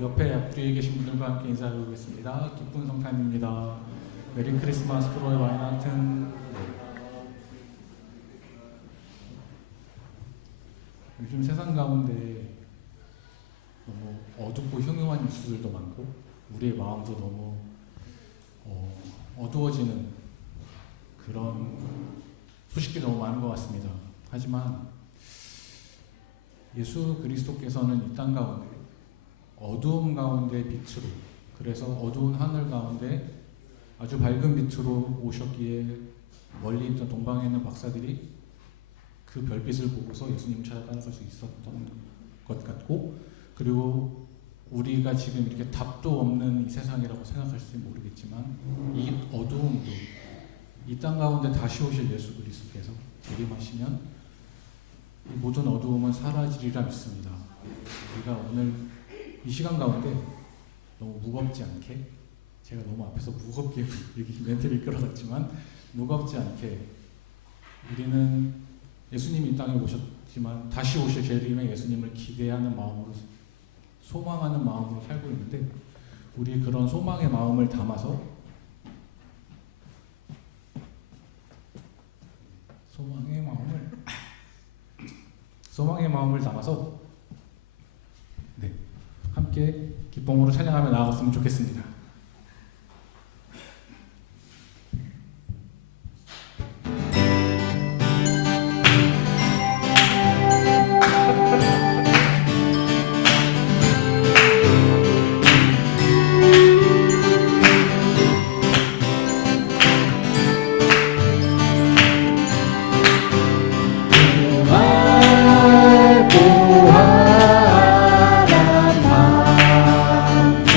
옆에 앞뒤에 계신 분들과 함께 인사드리겠습니다. 기쁜 성탄입니다. 메리 크리스마스 프로의 와인하튼. 요즘 세상 가운데 너무 어둡고 흉흉한 뉴스들도 많고 우리의 마음도 너무 어두워지는 그런 소식들이 너무 많은 것 같습니다. 하지만 예수 그리스도께서는 이 땅 가운데 어두움 가운데 빛으로, 그래서 어두운 하늘 가운데 아주 밝은 빛으로 오셨기에 멀리 있던 동방에 있는 박사들이 그 별빛을 보고서 예수님을 찾아 따라갈 수 있었던 것 같고, 그리고 우리가 지금 이렇게 답도 없는 이 세상이라고 생각할지 모르겠지만 이 어두움도 이 땅 가운데 다시 오실 예수 그리스도께서 재림하시면 이 모든 어두움은 사라지리라 믿습니다. 우리가 오늘 이 시간 가운데 너무 무겁지 않게, 제가 너무 앞에서 무겁게 여기 멘트를 끌어놨지만 무겁지 않게, 우리는 예수님이 이 땅에 오셨지만 다시 오실 재림의 예수님을 기대하는 마음으로, 소망하는 마음으로 살고 있는데, 우리 그런 소망의 마음을 담아서 담아서 함께 기쁨으로 찬양하며 나아갔으면 좋겠습니다. 구하라 밤새네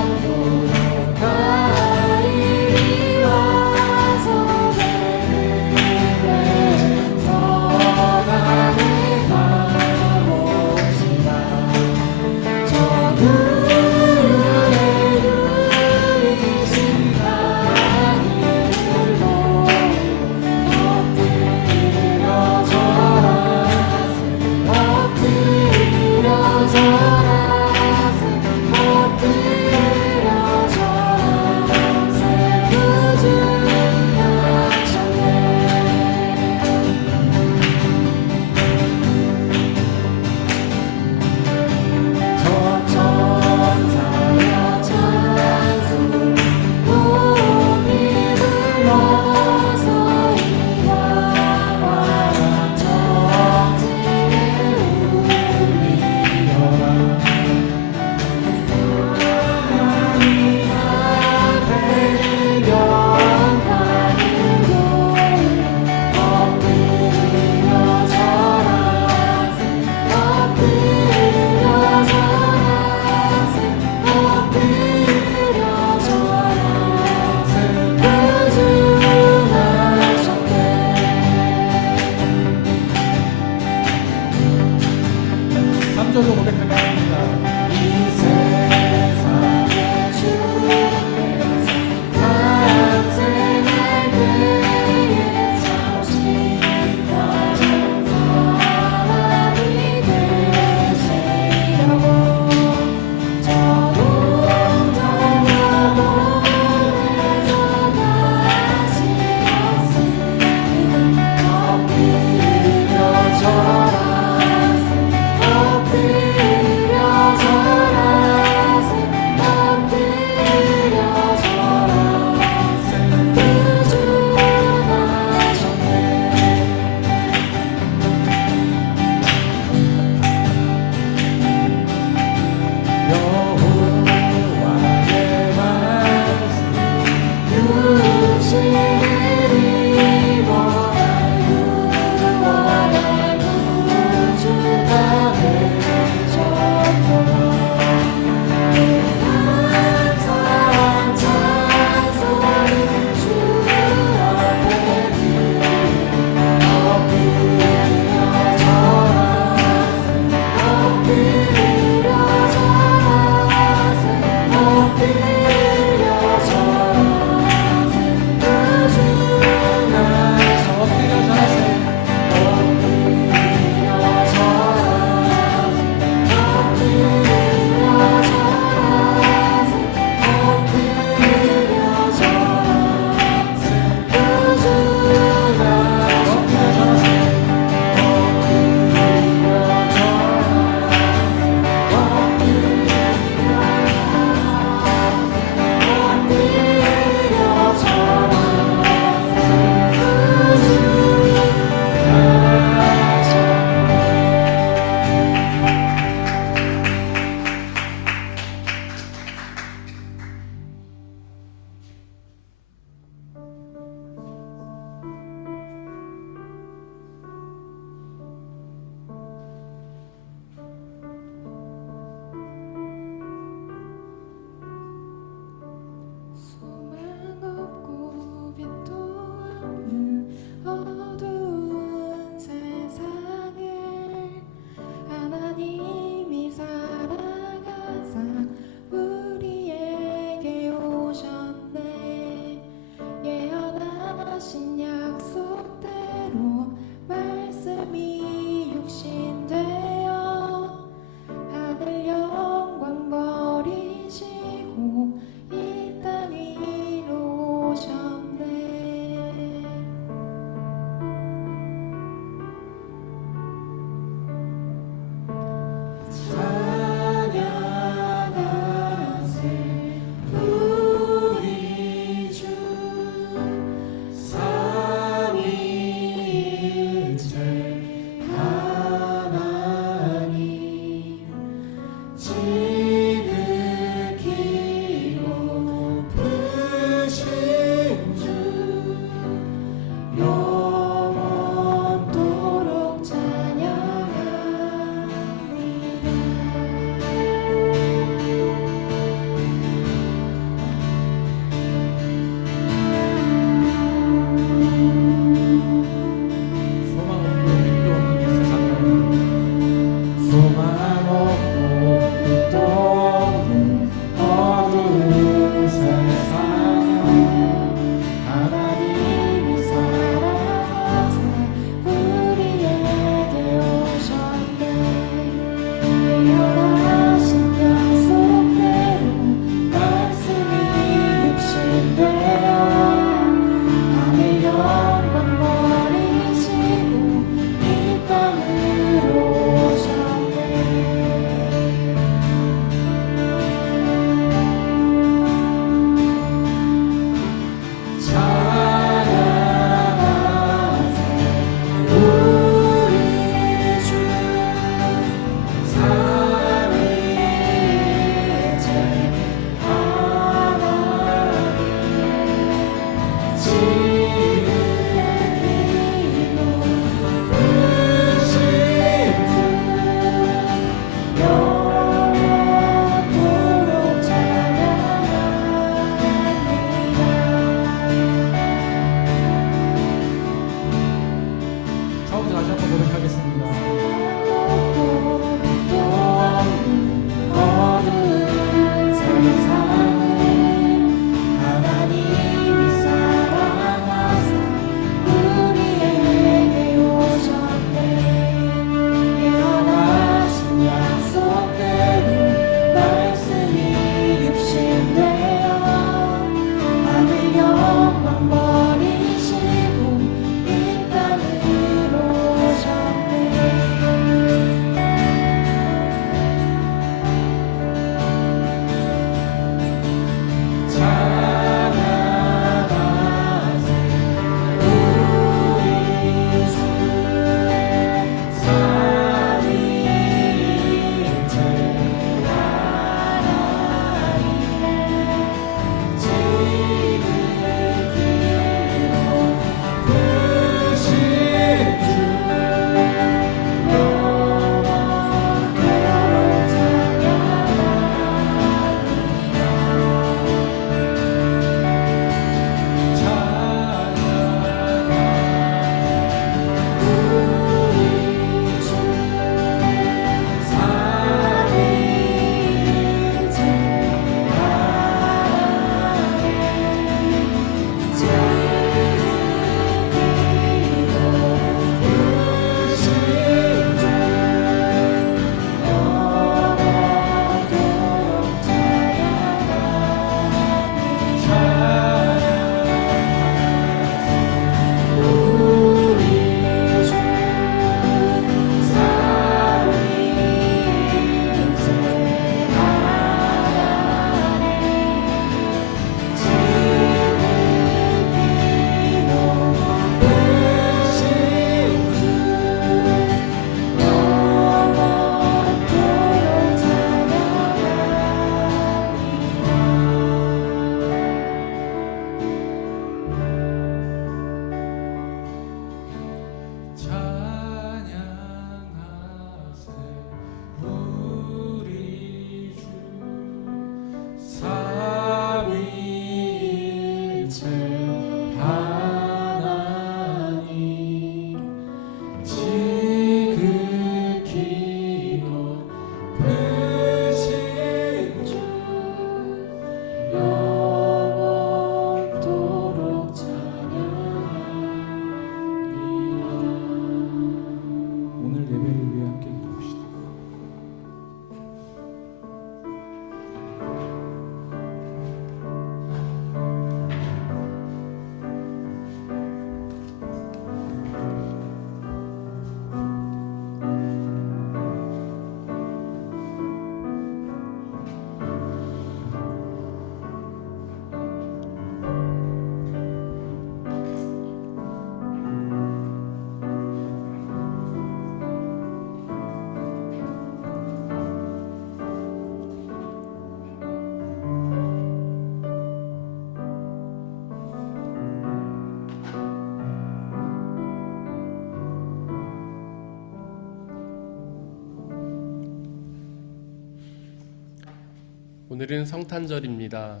오늘은 성탄절입니다.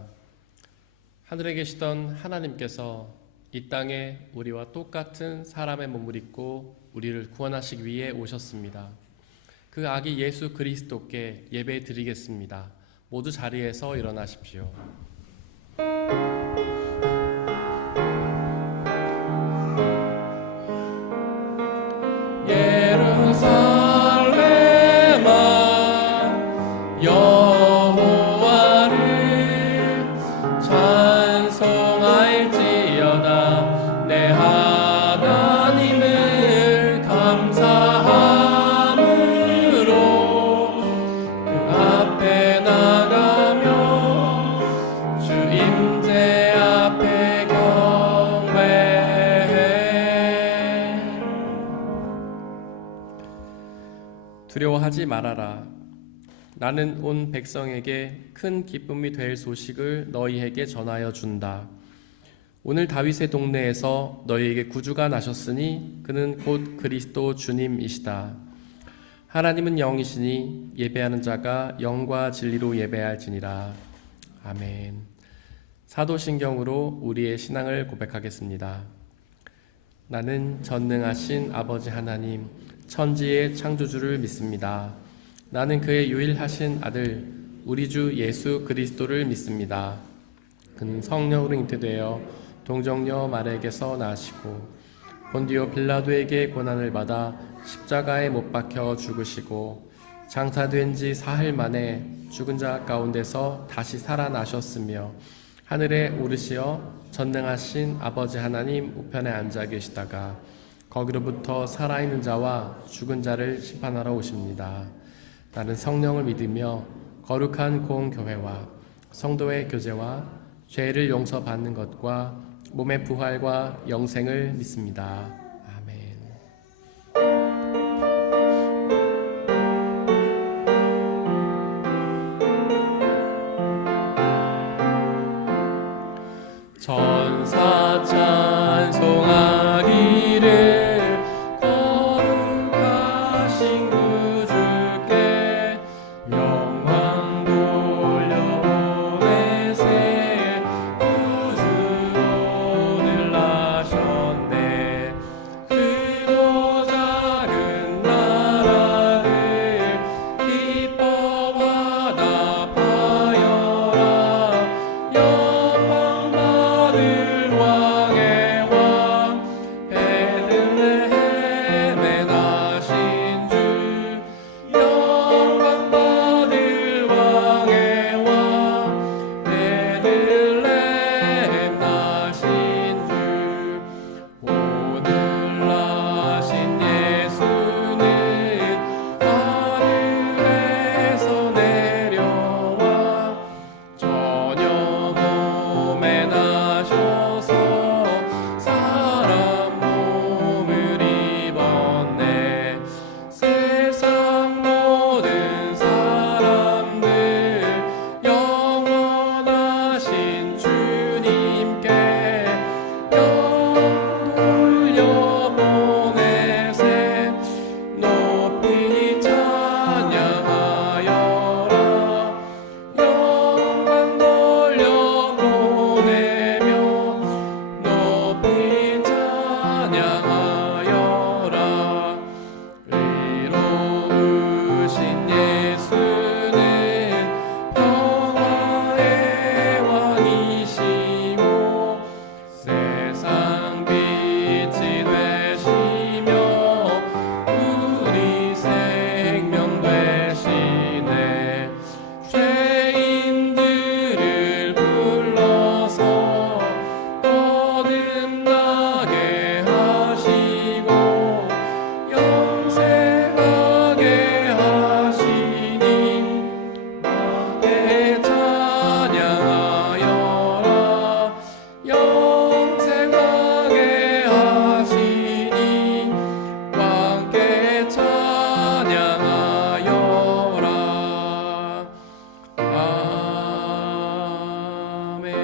하늘에 계시던 하나님께서 이 땅에 우리와 똑같은 사람의 몸을 입고 우리를 구원하시기 위해 오셨습니다. 그 아기 예수 그리스도께 예배 드리겠습니다. 모두 자리에서 일어나십시오. 예루살렘아 여호와를 찬송할지어다. 내 하나님을 감사함으로 그 앞에 나가며 주 임재 앞에 경배해. 두려워하지 말아라. 나는 온 백성에게 큰 기쁨이 될 소식을 너희에게 전하여 준다. 오늘 다윗의 동네에서 너희에게 구주가 나셨으니 그는 곧 그리스도 주님이시다. 하나님은 영이시니 예배하는 자가 영과 진리로 예배할지니라. 아멘. 사도신경으로 우리의 신앙을 고백하겠습니다. 나는 전능하신 아버지 하나님, 천지의 창조주를 믿습니다. 나는 그의 유일하신 아들, 우리 주 예수 그리스도를 믿습니다. 그는 성령으로 잉태되어 동정녀 마리아에게서 나시고 본디오 빌라도에게 고난을 받아 십자가에 못 박혀 죽으시고 장사된 지 사흘 만에 죽은 자 가운데서 다시 살아나셨으며 하늘에 오르시어 전능하신 아버지 하나님 우편에 앉아 계시다가 거기로부터 살아있는 자와 죽은 자를 심판하러 오십니다. 나는 성령을 믿으며 거룩한 공교회와 성도의 교제와 죄를 용서받는 것과 몸의 부활과 영생을 믿습니다. 아멘. 천사 찬송하기를 거룩하신 구주께 영광 돌려보내세. 구주 오늘 나셨네. 크고 작은 나라들 기뻐 화답하여라. 영광 받을 왕의 왕 베들레헴에 나신 주. 영광 받을 왕의 왕 베들레헴 나신 주. 오늘 나신 예수는 하늘에서 내려와 전혀 몸에 나셔서 사람 몸을 입었네. 세상 모든 사람들 영원하신 주님께 영 돌려보내세. 높이 찬양하여라. 영광 돌려보내며 높이 찬양하여라. 의로우신 예수는 평화의 왕이시고 세상 빛이 되시며 우리 생명 되시네. 죄인들을 불러서 거듭나게 하시고 영생하게 하시니 함께 찬양하여라. 영생하게 하시니 함께 찬양하여라. 아멘.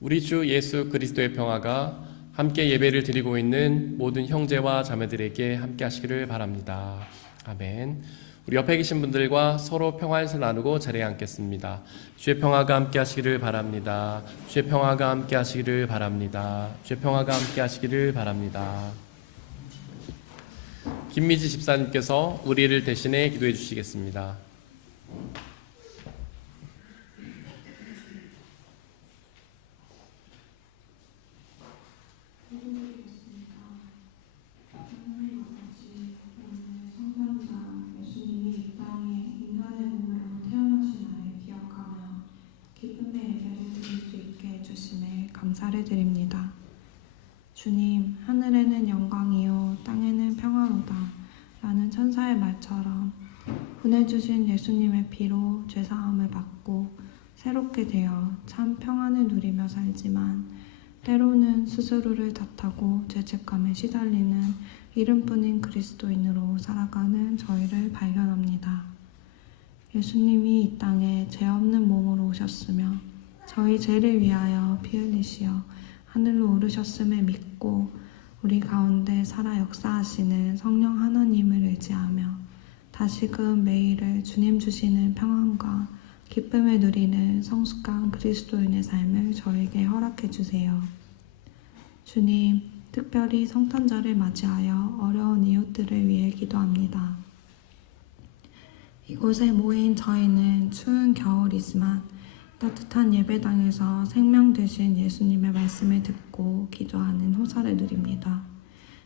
우리 주 예수 그리스도의 평화가 함께 예배를 드리고 있는 모든 형제와 자매들에게 함께 하시기를 바랍니다. 아멘. 우리 옆에 계신 분들과 서로 평화 인사 나누고 자리에 앉겠습니다. 주의 평화가 함께 하시기를 바랍니다. 주의 평화가 함께 하시기를 바랍니다. 주의 평화가 함께 하시기를 바랍니다. 김미지 집사님께서 우리를 대신해 기도해 주시겠습니다. 예수님이 이 땅에 인간의 몸으로 태어나신 날을 기억하며 기쁨의 예배를 드릴 수 있게 해주심에 감사를 드립니다. 주님, 하늘에는 영광이요 땅에는 평화로다 라는 천사의 말처럼 보내주신 예수님의 피로 죄사함을 받고 새롭게 되어 참 평안을 누리며 살지만 때로는 스스로를 탓하고 죄책감에 시달리는 이름뿐인 그리스도인으로 살아가는 저희를 발견합니다. 예수님이 이 땅에 죄 없는 몸으로 오셨으며 저희 죄를 위하여 피 흘리시어 하늘로 오르셨음을 믿고 우리 가운데 살아 역사하시는 성령 하나님을 의지하며 다시금 매일을 주님 주시는 평안과 기쁨을 누리는 성숙한 그리스도인의 삶을 저에게 허락해 주세요. 주님, 특별히 성탄절을 맞이하여 어려운 이웃들을 위해 기도합니다. 이곳에 모인 저희는 추운 겨울이지만 따뜻한 예배당에서 생명 되신 예수님의 말씀을 듣고 기도하는 호사를 누립니다.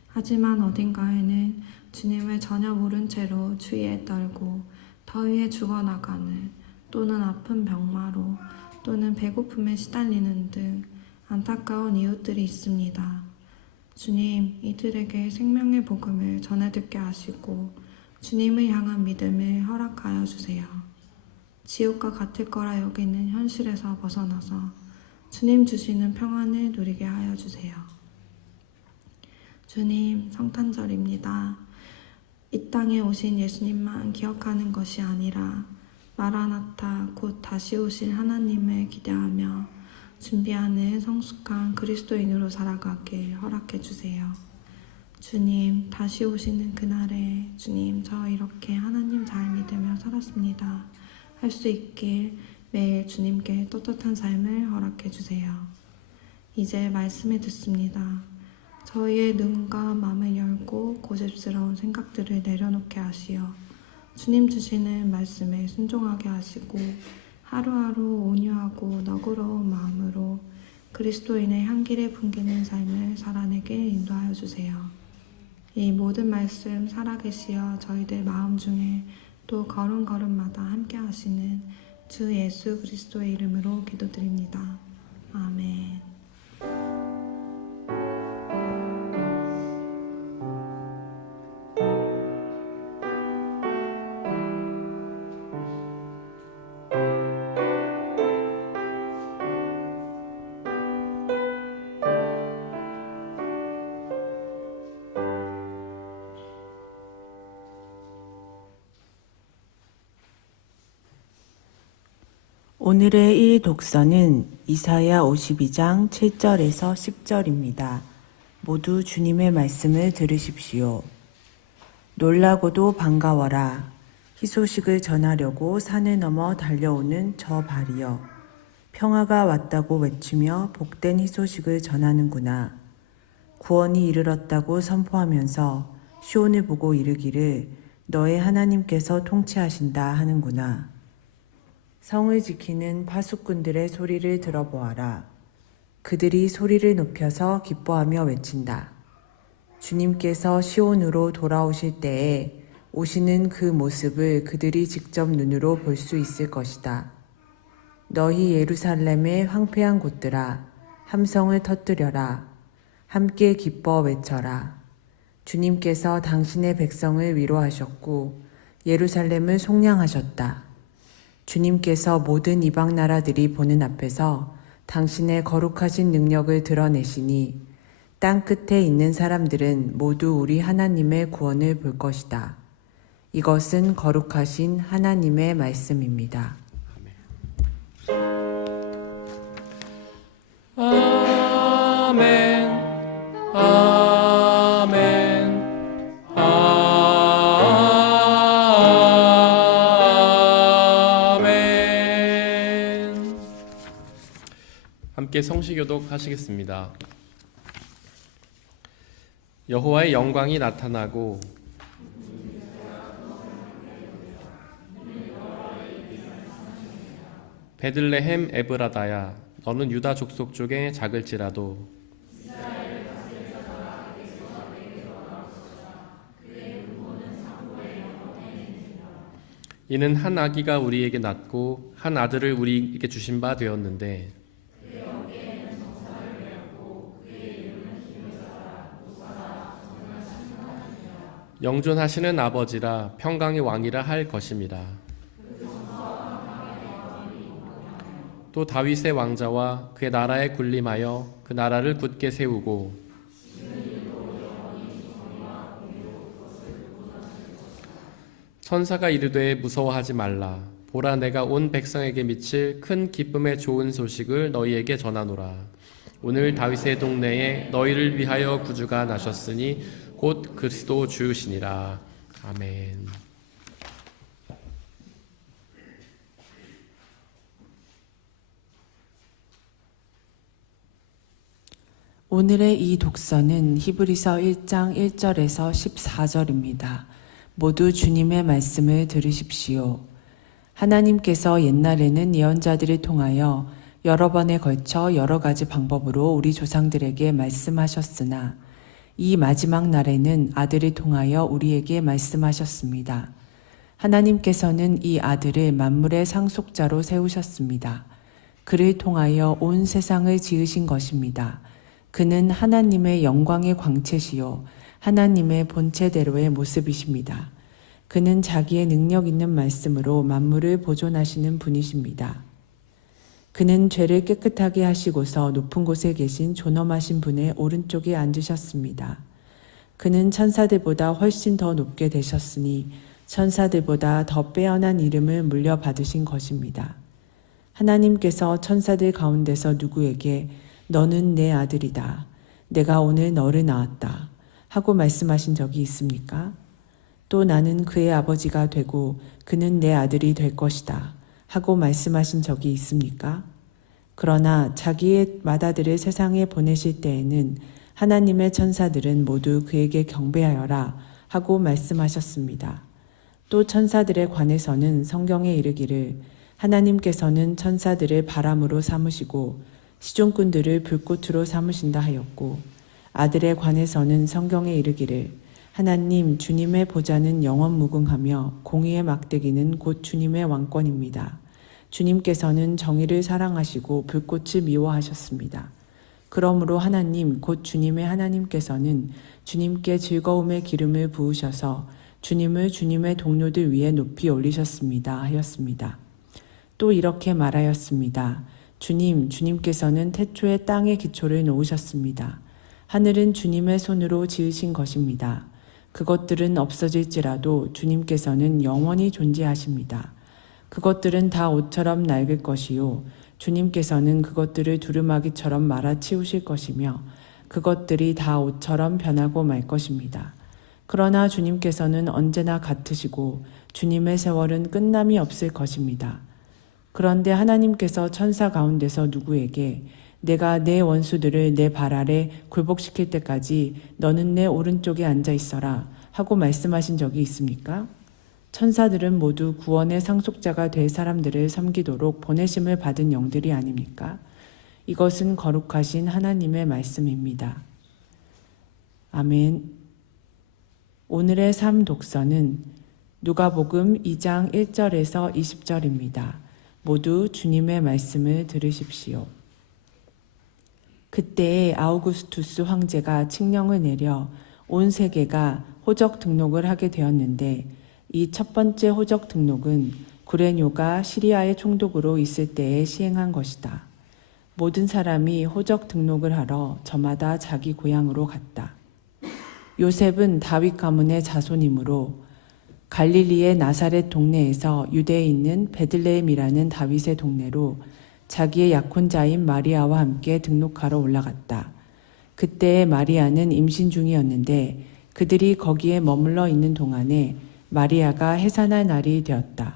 하지만 어딘가에는 주님을 전혀 모른 채로 추위에 떨고 더위에 죽어나가는 또는 아픈 병마로 또는 배고픔에 시달리는 등 안타까운 이웃들이 있습니다. 주님, 이들에게 생명의 복음을 전해 듣게 하시고 주님을 향한 믿음을 허락하여 주세요. 지옥과 같을 거라 여기는 현실에서 벗어나서 주님 주시는 평안을 누리게 하여 주세요. 주님, 성탄절입니다. 이 땅에 오신 예수님만 기억하는 것이 아니라 마라나타 곧 다시 오실 하나님을 기대하며 준비하는 성숙한 그리스도인으로 살아가길 허락해 주세요. 주님, 다시 오시는 그날에 주님, 저 이렇게 하나님 잘 믿으며 살았습니다 할 수 있길 매일 주님께 떳떳한 삶을 허락해 주세요. 이제 말씀을 듣습니다. 저희의 눈과 마음을 열고 고집스러운 생각들을 내려놓게 하시어 주님 주시는 말씀에 순종하게 하시고 하루하루 온유하고 너그러운 마음으로 그리스도인의 향기를 풍기는 삶을 살아내게 인도하여 주세요. 이 모든 말씀 살아계시어 저희들 마음 중에 또 걸음걸음마다 함께 하시는 주 예수 그리스도의 이름으로 기도드립니다. 아멘. 오늘의 이 독서는 이사야 52장 7절에서 10절입니다. 모두 주님의 말씀을 들으십시오. 놀라고도 반가워라. 희소식을 전하려고 산을 넘어 달려오는 저 발이여. 평화가 왔다고 외치며 복된 희소식을 전하는구나. 구원이 이르렀다고 선포하면서 시온을 보고 이르기를 너의 하나님께서 통치하신다 하는구나. 성을 지키는 파수꾼들의 소리를 들어보아라. 그들이 소리를 높여서 기뻐하며 외친다. 주님께서 시온으로 돌아오실 때에 오시는 그 모습을 그들이 직접 눈으로 볼 수 있을 것이다. 너희 예루살렘의 황폐한 곳들아, 함성을 터뜨려라. 함께 기뻐 외쳐라. 주님께서 당신의 백성을 위로하셨고 예루살렘을 속량하셨다. 주님께서 모든 이방 나라들이 보는 앞에서 당신의 거룩하신 능력을 드러내시니 땅 끝에 있는 사람들은 모두 우리 하나님의 구원을 볼 것이다. 이것은 거룩하신 하나님의 말씀입니다. 아멘. 아멘. 아멘. 함께 성시교독 하시겠습니다. 여호와의 영광이 나타나고 베들레헴 에브라다야, 너는 유다 족속 중에 작을지라도 이는 한 아기가 우리에게 낳고 한 아들을 우리에게 주신 바 되었는데 영존하시는 아버지라 평강의 왕이라 할 것입니다. 또 다윗의 왕자와 그의 나라에 군림하여 그 나라를 굳게 세우고 천사가 이르되 무서워하지 말라. 보라 내가 온 백성에게 미칠 큰 기쁨의 좋은 소식을 너희에게 전하노라. 오늘 다윗의 동네에 너희를 위하여 구주가 나셨으니 곧 그리스도 주시니라. 아멘. 오늘의 이 독서는 히브리서 1장 1절에서 14절입니다. 모두 주님의 말씀을 들으십시오. 하나님께서 옛날에는 예언자들을 통하여 여러 번에 걸쳐 여러 가지 방법으로 우리 조상들에게 말씀하셨으나 이 마지막 날에는 아들을 통하여 우리에게 말씀하셨습니다. 하나님께서는 이 아들을 만물의 상속자로 세우셨습니다. 그를 통하여 온 세상을 지으신 것입니다. 그는 하나님의 영광의 광채시요 하나님의 본체대로의 모습이십니다. 그는 자기의 능력 있는 말씀으로 만물을 보존하시는 분이십니다. 그는 죄를 깨끗하게 하시고서 높은 곳에 계신 존엄하신 분의 오른쪽에 앉으셨습니다. 그는 천사들보다 훨씬 더 높게 되셨으니 천사들보다 더 빼어난 이름을 물려받으신 것입니다. 하나님께서 천사들 가운데서 누구에게 너는 내 아들이다. 내가 오늘 너를 낳았다. 하고 말씀하신 적이 있습니까? 또 나는 그의 아버지가 되고 그는 내 아들이 될 것이다. 하고 말씀하신 적이 있습니까? 그러나 자기의 맏아들을 세상에 보내실 때에는 하나님의 천사들은 모두 그에게 경배하여라 하고 말씀하셨습니다. 또 천사들에 관해서는 성경에 이르기를 하나님께서는 천사들을 바람으로 삼으시고 시종꾼들을 불꽃으로 삼으신다 하였고 아들에 관해서는 성경에 이르기를 하나님 주님의 보좌는 영원 무궁하며 공의의 막대기는 곧 주님의 왕권입니다. 주님께서는 정의를 사랑하시고 불꽃을 미워하셨습니다. 그러므로 하나님 곧 주님의 하나님께서는 주님께 즐거움의 기름을 부으셔서 주님을 주님의 동료들 위에 높이 올리셨습니다 하였습니다. 또 이렇게 말하였습니다. 주님께서는 태초에 땅의 기초를 놓으셨습니다. 하늘은 주님의 손으로 지으신 것입니다. 그것들은 없어질지라도 주님께서는 영원히 존재하십니다. 그것들은 다 옷처럼 낡을 것이요 주님께서는 그것들을 두루마기처럼 말아 치우실 것이며 그것들이 다 옷처럼 변하고 말 것입니다. 그러나 주님께서는 언제나 같으시고 주님의 세월은 끝남이 없을 것입니다. 그런데 하나님께서 천사 가운데서 누구에게 내가 내 원수들을 내 발 아래 굴복시킬 때까지 너는 내 오른쪽에 앉아 있어라 하고 말씀하신 적이 있습니까? 천사들은 모두 구원의 상속자가 될 사람들을 섬기도록 보내심을 받은 영들이 아닙니까? 이것은 거룩하신 하나님의 말씀입니다. 아멘. 오늘의 삶 독서는 누가복음 2장 1절에서 20절입니다. 모두 주님의 말씀을 들으십시오. 그때에 아우구스투스 황제가 칙령을 내려 온 세계가 호적 등록을 하게 되었는데 이 첫 번째 호적 등록은 구레뇨가 시리아의 총독으로 있을 때에 시행한 것이다. 모든 사람이 호적 등록을 하러 저마다 자기 고향으로 갔다. 요셉은 다윗 가문의 자손이므로 갈릴리의 나사렛 동네에서 유대에 있는 베들레헴이라는 다윗의 동네로 자기의 약혼자인 마리아와 함께 등록하러 올라갔다. 그때 마리아는 임신 중이었는데 그들이 거기에 머물러 있는 동안에 마리아가 해산할 날이 되었다.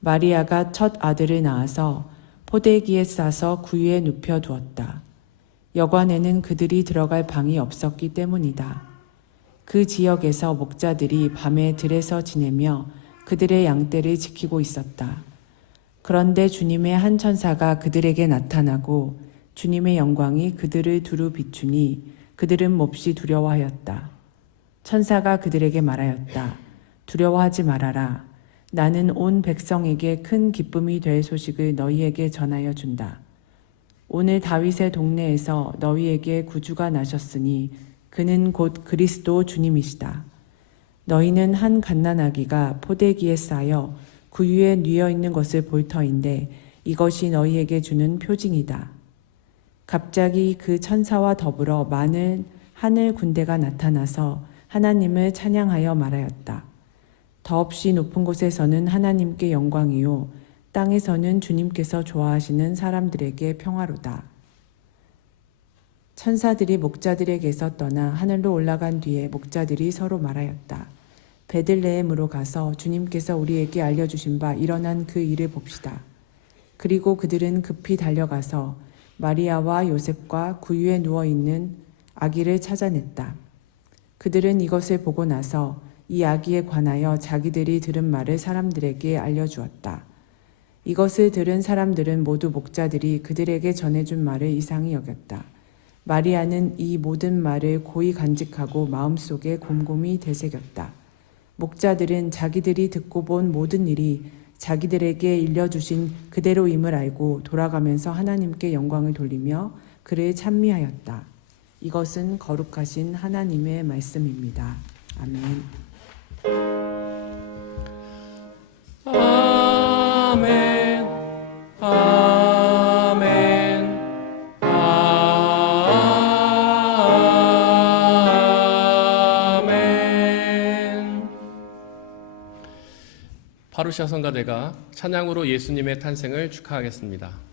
마리아가 첫 아들을 낳아서 포대기에 싸서 구유에 눕혀 두었다. 여관에는 그들이 들어갈 방이 없었기 때문이다. 그 지역에서 목자들이 밤에 들에서 지내며 그들의 양떼를 지키고 있었다. 그런데 주님의 한 천사가 그들에게 나타나고 주님의 영광이 그들을 두루 비추니 그들은 몹시 두려워하였다. 천사가 그들에게 말하였다. 두려워하지 말아라. 나는 온 백성에게 큰 기쁨이 될 소식을 너희에게 전하여 준다. 오늘 다윗의 동네에서 너희에게 구주가 나셨으니 그는 곧 그리스도 주님이시다. 너희는 한 갓난아기가 포대기에 쌓여 구유에 뉘어 있는 것을 볼 터인데 이것이 너희에게 주는 표징이다. 갑자기 그 천사와 더불어 많은 하늘 군대가 나타나서 하나님을 찬양하여 말하였다. 더없이 높은 곳에서는 하나님께 영광이요 땅에서는 주님께서 좋아하시는 사람들에게 평화로다. 천사들이 목자들에게서 떠나 하늘로 올라간 뒤에 목자들이 서로 말하였다. 베들레헴으로 가서 주님께서 우리에게 알려주신 바 일어난 그 일을 봅시다. 그리고 그들은 급히 달려가서 마리아와 요셉과 구유에 누워있는 아기를 찾아냈다. 그들은 이것을 보고 나서 이 아기에 관하여 자기들이 들은 말을 사람들에게 알려주었다. 이것을 들은 사람들은 모두 목자들이 그들에게 전해준 말을 이상히 여겼다. 마리아는 이 모든 말을 고이 간직하고 마음속에 곰곰이 되새겼다. 목자들은 자기들이 듣고 본 모든 일이 자기들에게 일려주신 그대로임을 알고 돌아가면서 하나님께 영광을 돌리며 그를 찬미하였다. 이것은 거룩하신 하나님의 말씀입니다. 아멘. 아멘. 아멘. 아멘. 파루시아 성가대가 찬양으로 예수님의 탄생을 축하하겠습니다.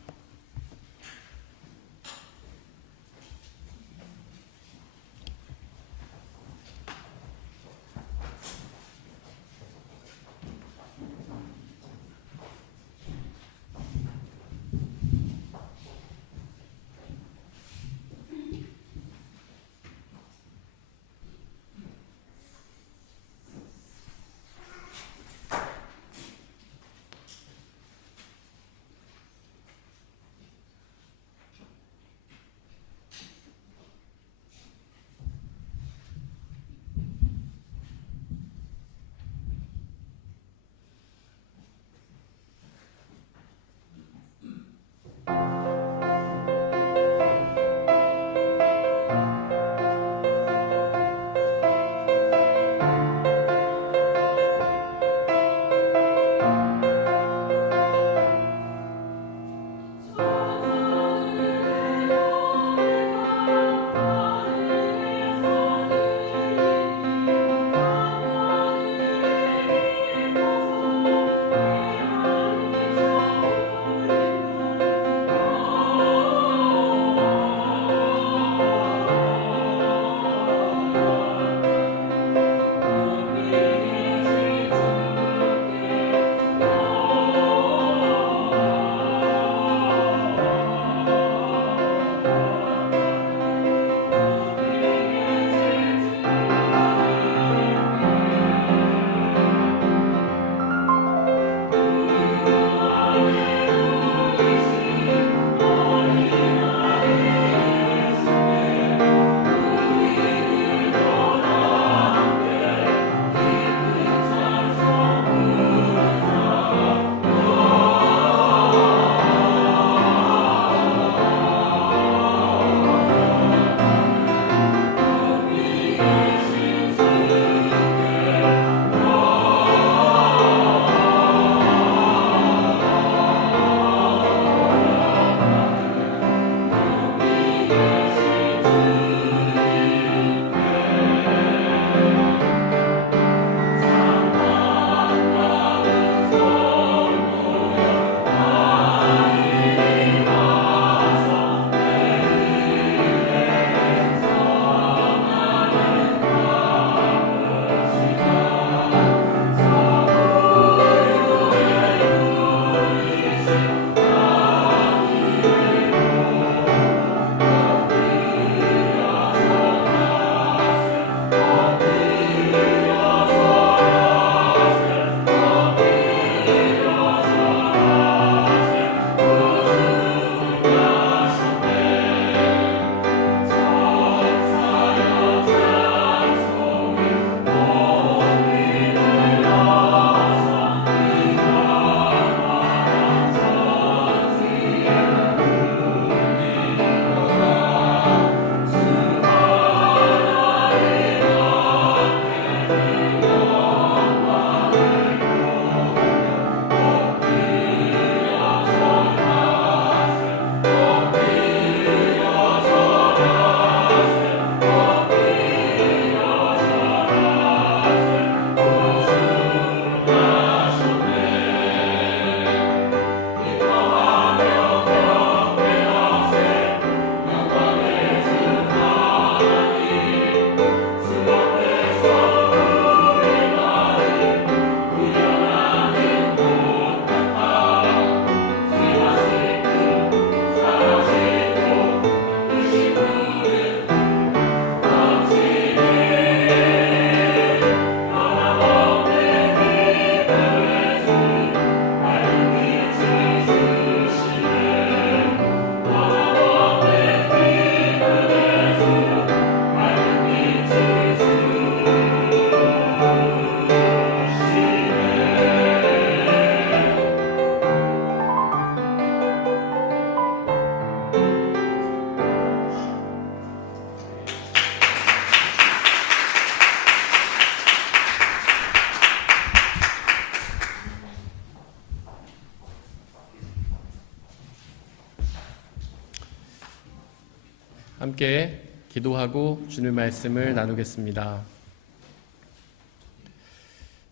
함께 기도하고 주님의 말씀을 나누겠습니다.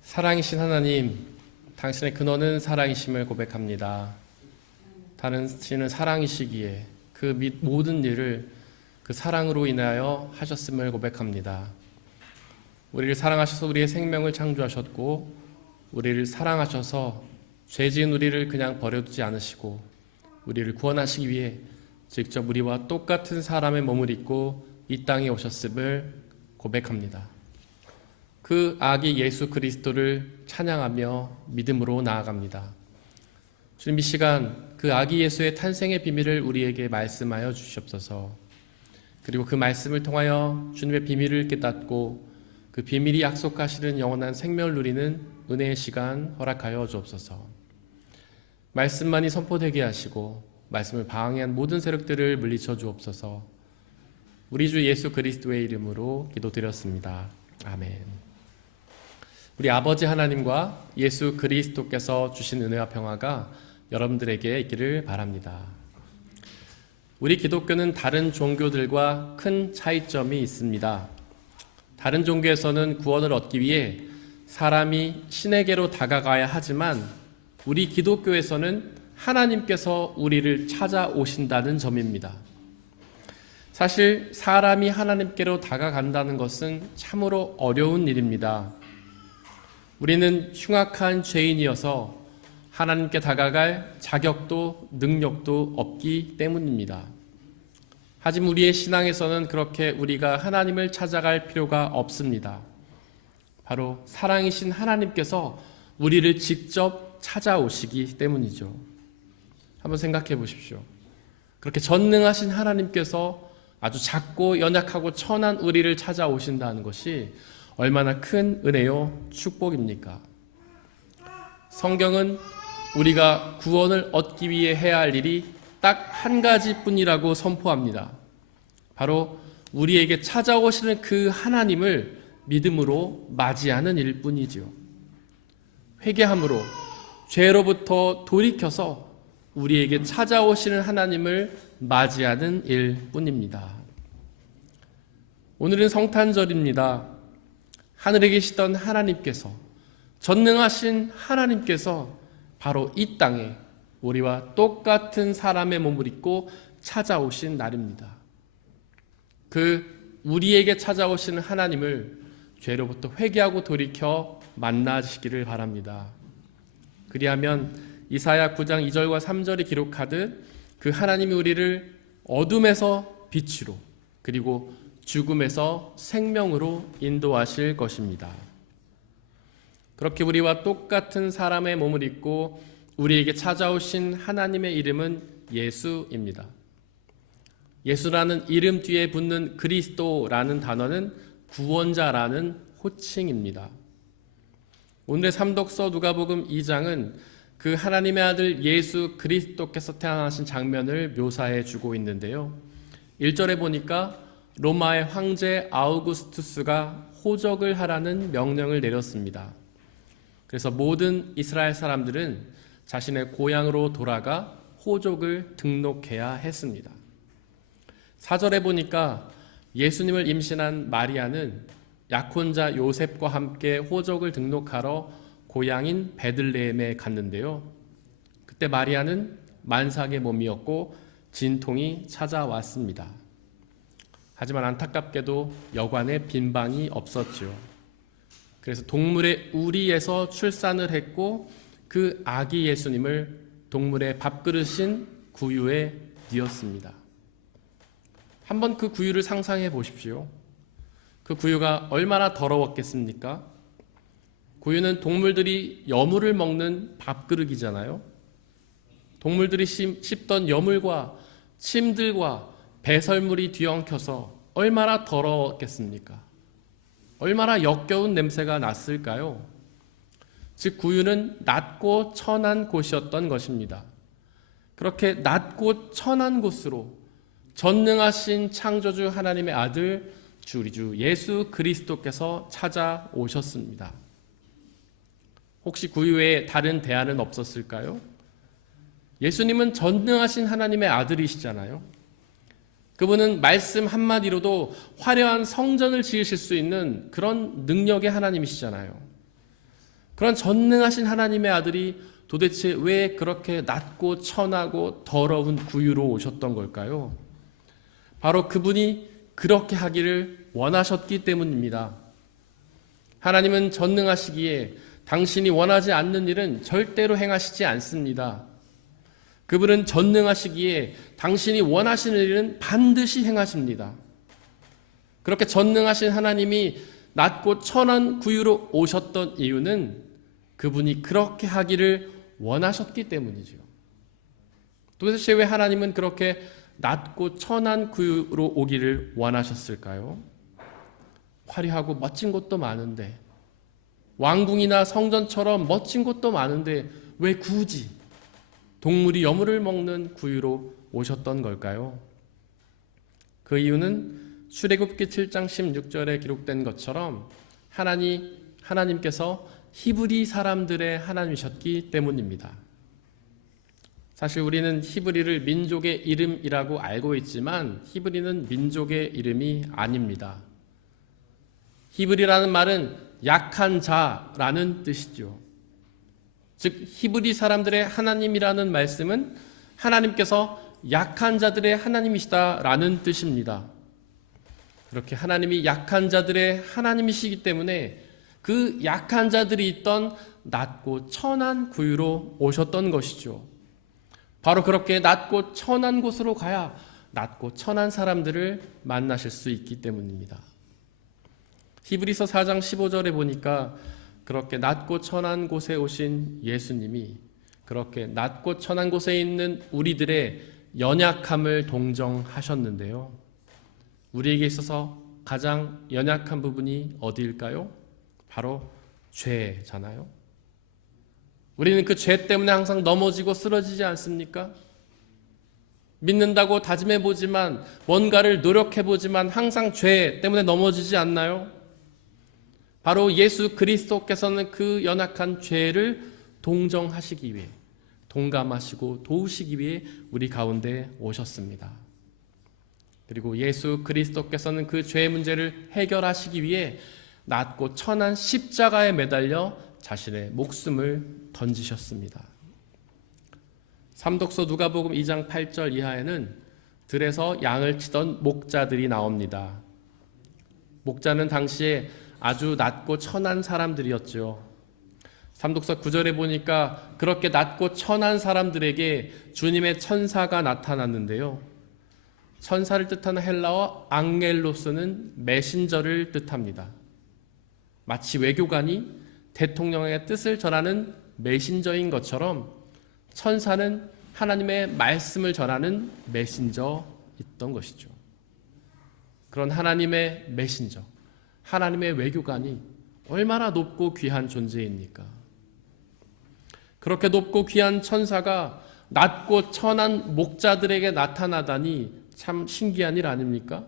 사랑이신 하나님, 당신의 근원은 사랑이심을 고백합니다. 당신은 사랑이시기에 그 모든 일을 그 사랑으로 인하여 하셨음을 고백합니다. 우리를 사랑하셔서 우리의 생명을 창조하셨고, 우리를 사랑하셔서 죄지은 우리를 그냥 버려두지 않으시고 우리를 구원하시기 위해 직접 우리와 똑같은 사람의 몸을 입고 이 땅에 오셨음을 고백합니다. 그 아기 예수 그리스도를 찬양하며 믿음으로 나아갑니다. 주님, 이 시간 그 아기 예수의 탄생의 비밀을 우리에게 말씀하여 주시옵소서. 그리고 그 말씀을 통하여 주님의 비밀을 깨닫고 그 비밀이 약속하시는 영원한 생명을 누리는 은혜의 시간 허락하여 주옵소서. 말씀만이 선포되게 하시고 말씀을 방해한 모든 세력들을 물리쳐 주옵소서. 우리 주 예수 그리스도의 이름으로 기도드렸습니다. 아멘. 우리 아버지 하나님과 예수 그리스도께서 주신 은혜와 평화가 여러분들에게 있기를 바랍니다. 우리 기독교는 다른 종교들과 큰 차이점이 있습니다. 다른 종교에서는 구원을 얻기 위해 사람이 신에게로 다가가야 하지만 우리 기독교에서는 하나님께서 우리를 찾아오신다는 점입니다. 사실 사람이 하나님께로 다가간다는 것은 참으로 어려운 일입니다. 우리는 흉악한 죄인이어서 하나님께 다가갈 자격도 능력도 없기 때문입니다. 하지만 우리의 신앙에서는 그렇게 우리가 하나님을 찾아갈 필요가 없습니다. 바로 사랑이신 하나님께서 우리를 직접 찾아오시기 때문이죠. 한번 생각해 보십시오. 그렇게 전능하신 하나님께서 아주 작고 연약하고 천한 우리를 찾아오신다는 것이 얼마나 큰 은혜요 축복입니까? 성경은 우리가 구원을 얻기 위해 해야 할 일이 딱 한 가지뿐이라고 선포합니다. 바로 우리에게 찾아오시는 그 하나님을 믿음으로 맞이하는 일뿐이지요. 회개함으로 죄로부터 돌이켜서 우리에게 찾아오시는 하나님을 맞이하는 일뿐입니다. 오늘은 성탄절입니다. 하늘에 계시던 하나님께서, 전능하신 하나님께서 바로 이 땅에 우리와 똑같은 사람의 몸을 입고 찾아오신 날입니다. 그 우리에게 찾아오시는 하나님을 죄로부터 회개하고 돌이켜 만나시기를 바랍니다. 그리하면 이사야 9장 2절과 3절이 기록하듯 그 하나님이 우리를 어둠에서 빛으로 그리고 죽음에서 생명으로 인도하실 것입니다. 그렇게 우리와 똑같은 사람의 몸을 입고 우리에게 찾아오신 하나님의 이름은 예수입니다. 예수라는 이름 뒤에 붙는 그리스도라는 단어는 구원자라는 호칭입니다. 오늘의 삼독서 누가복음 2장은 그 하나님의 아들 예수 그리스도께서 태어나신 장면을 묘사해 주고 있는데요. 1절에 보니까 로마의 황제 아우구스투스가 호적을 하라는 명령을 내렸습니다. 그래서 모든 이스라엘 사람들은 자신의 고향으로 돌아가 호족을 등록해야 했습니다. 4절에 보니까 예수님을 임신한 마리아는 약혼자 요셉과 함께 호족을 등록하러 고향인 베들레헴에 갔는데요. 그때 마리아는 만삭의 몸이었고 진통이 찾아왔습니다. 하지만 안타깝게도 여관에 빈방이 없었죠. 그래서 동물의 우리에서 출산을 했고 그 아기 예수님을 동물의 밥그릇인 구유에 뉘었습니다. 한번 그 구유를 상상해 보십시오. 그 구유가 얼마나 더러웠겠습니까? 구유는 동물들이 여물을 먹는 밥그릇이잖아요. 동물들이 씹던 여물과 침들과 배설물이 뒤엉켜서 얼마나 더러웠겠습니까? 얼마나 역겨운 냄새가 났을까요? 즉 구유는 낮고 천한 곳이었던 것입니다. 그렇게 낮고 천한 곳으로 전능하신 창조주 하나님의 아들 우리 주 예수 그리스도께서 찾아오셨습니다. 혹시 구유에 다른 대안은 없었을까요? 예수님은 전능하신 하나님의 아들이시잖아요. 그분은 말씀 한마디로도 화려한 성전을 지으실 수 있는 그런 능력의 하나님이시잖아요. 그런 전능하신 하나님의 아들이 도대체 왜 그렇게 낮고 천하고 더러운 구유로 오셨던 걸까요? 바로 그분이 그렇게 하기를 원하셨기 때문입니다. 하나님은 전능하시기에 당신이 원하지 않는 일은 절대로 행하시지 않습니다. 그분은 전능하시기에 당신이 원하시는 일은 반드시 행하십니다. 그렇게 전능하신 하나님이 낮고 천한 구유로 오셨던 이유는 그분이 그렇게 하기를 원하셨기 때문이죠. 도대체 왜 하나님은 그렇게 낮고 천한 구유로 오기를 원하셨을까요? 화려하고 멋진 곳도 많은데, 왕궁이나 성전처럼 멋진 곳도 많은데 왜 굳이 동물이 여물을 먹는 구유로 오셨던 걸까요? 그 이유는 출애굽기 7장 16절에 기록된 것처럼 하나님께서 히브리 사람들의 하나님이셨기 때문입니다. 사실 우리는 히브리를 민족의 이름이라고 알고 있지만 히브리는 민족의 이름이 아닙니다. 히브리라는 말은 약한 자라는 뜻이죠. 즉 히브리 사람들의 하나님이라는 말씀은 하나님께서 약한 자들의 하나님이시다라는 뜻입니다. 그렇게 하나님이 약한 자들의 하나님이시기 때문에 그 약한 자들이 있던 낮고 천한 구유로 오셨던 것이죠. 바로 그렇게 낮고 천한 곳으로 가야 낮고 천한 사람들을 만나실 수 있기 때문입니다. 히브리서 4장 15절에 보니까 그렇게 낮고 천한 곳에 오신 예수님이 그렇게 낮고 천한 곳에 있는 우리들의 연약함을 동정하셨는데요. 우리에게 있어서 가장 연약한 부분이 어디일까요? 바로 죄잖아요. 우리는 그 죄 때문에 항상 넘어지고 쓰러지지 않습니까? 믿는다고 다짐해보지만 뭔가를 노력해보지만 항상 죄 때문에 넘어지지 않나요? 바로 예수 그리스도께서는 그 연약한 죄를 동정하시기 위해 동감하시고 도우시기 위해 우리 가운데 오셨습니다. 그리고 예수 그리스도께서는 그 죄의 문제를 해결하시기 위해 낮고 천한 십자가에 매달려 자신의 목숨을 던지셨습니다. 삼독서 누가복음 2장 8절 이하에는 들에서 양을 치던 목자들이 나옵니다. 목자는 당시에 아주 낮고 천한 사람들이었죠. 삼독서 9절에 보니까 그렇게 낮고 천한 사람들에게 주님의 천사가 나타났는데요. 천사를 뜻하는 헬라어 앙겔로스는 메신저를 뜻합니다. 마치 외교관이 대통령의 뜻을 전하는 메신저인 것처럼 천사는 하나님의 말씀을 전하는 메신저였던 것이죠. 그런 하나님의 메신저, 하나님의 외교관이 얼마나 높고 귀한 존재입니까? 그렇게 높고 귀한 천사가 낮고 천한 목자들에게 나타나다니 참 신기한 일 아닙니까?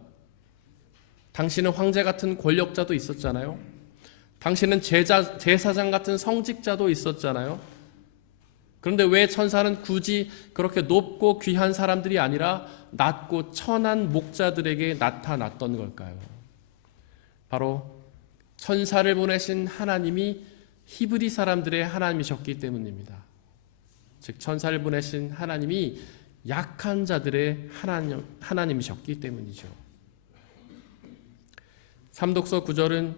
당신은 황제 같은 권력자도 있었잖아요. 당신은 제사장 같은 성직자도 있었잖아요. 그런데 왜 천사는 굳이 그렇게 높고 귀한 사람들이 아니라 낮고 천한 목자들에게 나타났던 걸까요? 바로 천사를 보내신 하나님이 히브리 사람들의 하나님이셨기 때문입니다. 즉 천사를 보내신 하나님이 약한 자들의 하나님이셨기 때문이죠. 삼독서 9절은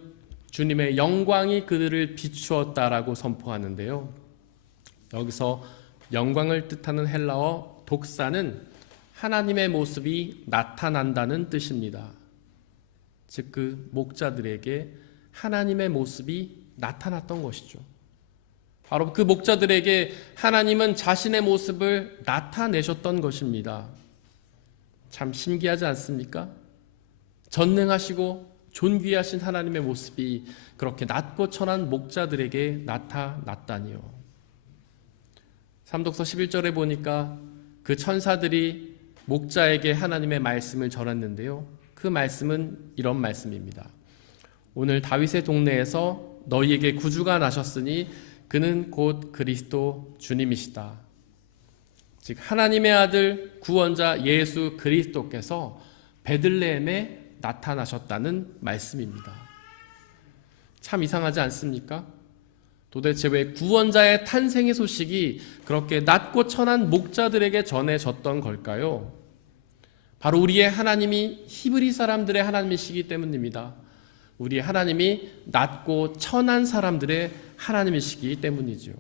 주님의 영광이 그들을 비추었다라고 선포하는데요. 여기서 영광을 뜻하는 헬라어 독사는 하나님의 모습이 나타난다는 뜻입니다. 즉 그 목자들에게 하나님의 모습이 나타났던 것이죠. 바로 그 목자들에게 하나님은 자신의 모습을 나타내셨던 것입니다. 참 신기하지 않습니까? 전능하시고 존귀하신 하나님의 모습이 그렇게 낮고 천한 목자들에게 나타났다니요. 삼독서 11절에 보니까 그 천사들이 목자에게 하나님의 말씀을 전했는데요. 그 말씀은 이런 말씀입니다. 오늘 다윗의 동네에서 너희에게 구주가 나셨으니 그는 곧 그리스도 주님이시다. 즉 하나님의 아들 구원자 예수 그리스도께서 베들레헴에 나타나셨다는 말씀입니다. 참 이상하지 않습니까? 도대체 왜 구원자의 탄생의 소식이 그렇게 낮고 천한 목자들에게 전해졌던 걸까요? 바로 우리의 하나님이 히브리 사람들의 하나님이시기 때문입니다. 우리의 하나님이 낮고 천한 사람들의 하나님이시기 때문이죠.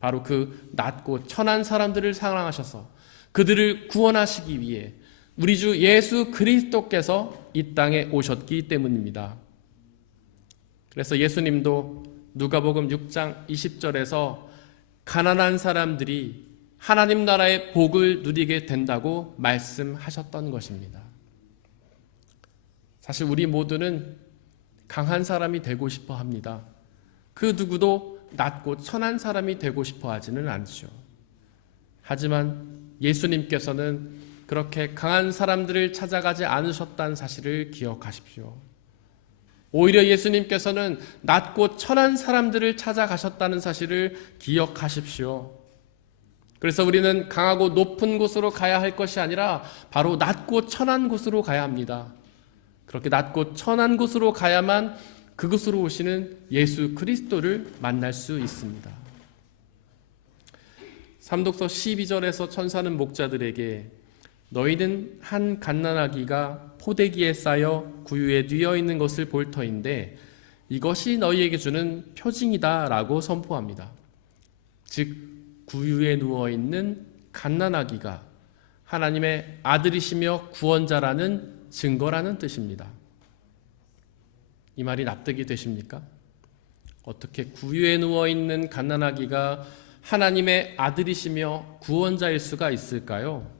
바로 그 낮고 천한 사람들을 사랑하셔서 그들을 구원하시기 위해 우리 주 예수 그리스도께서 이 땅에 오셨기 때문입니다. 그래서 예수님도 누가복음 6장 20절에서 가난한 사람들이 하나님 나라의 복을 누리게 된다고 말씀하셨던 것입니다. 사실 우리 모두는 강한 사람이 되고 싶어 합니다. 그 누구도 낮고 천한 사람이 되고 싶어 하지는 않죠. 하지만 예수님께서는 그렇게 강한 사람들을 찾아가지 않으셨다는 사실을 기억하십시오. 오히려 예수님께서는 낮고 천한 사람들을 찾아가셨다는 사실을 기억하십시오. 그래서 우리는 강하고 높은 곳으로 가야 할 것이 아니라 바로 낮고 천한 곳으로 가야 합니다. 그렇게 낮고 천한 곳으로 가야만 그곳으로 오시는 예수 그리스도를 만날 수 있습니다. 삼독서 12절에서 천사는 목자들에게 너희는 한 갓난아기가 포대기에 쌓여 구유에 뉘어 있는 것을 볼 터인데 이것이 너희에게 주는 표징이다 라고 선포합니다. 즉 구유에 누워있는 갓난아기가 하나님의 아들이시며 구원자라는 증거라는 뜻입니다. 이 말이 납득이 되십니까? 어떻게 구유에 누워있는 갓난아기가 하나님의 아들이시며 구원자일 수가 있을까요?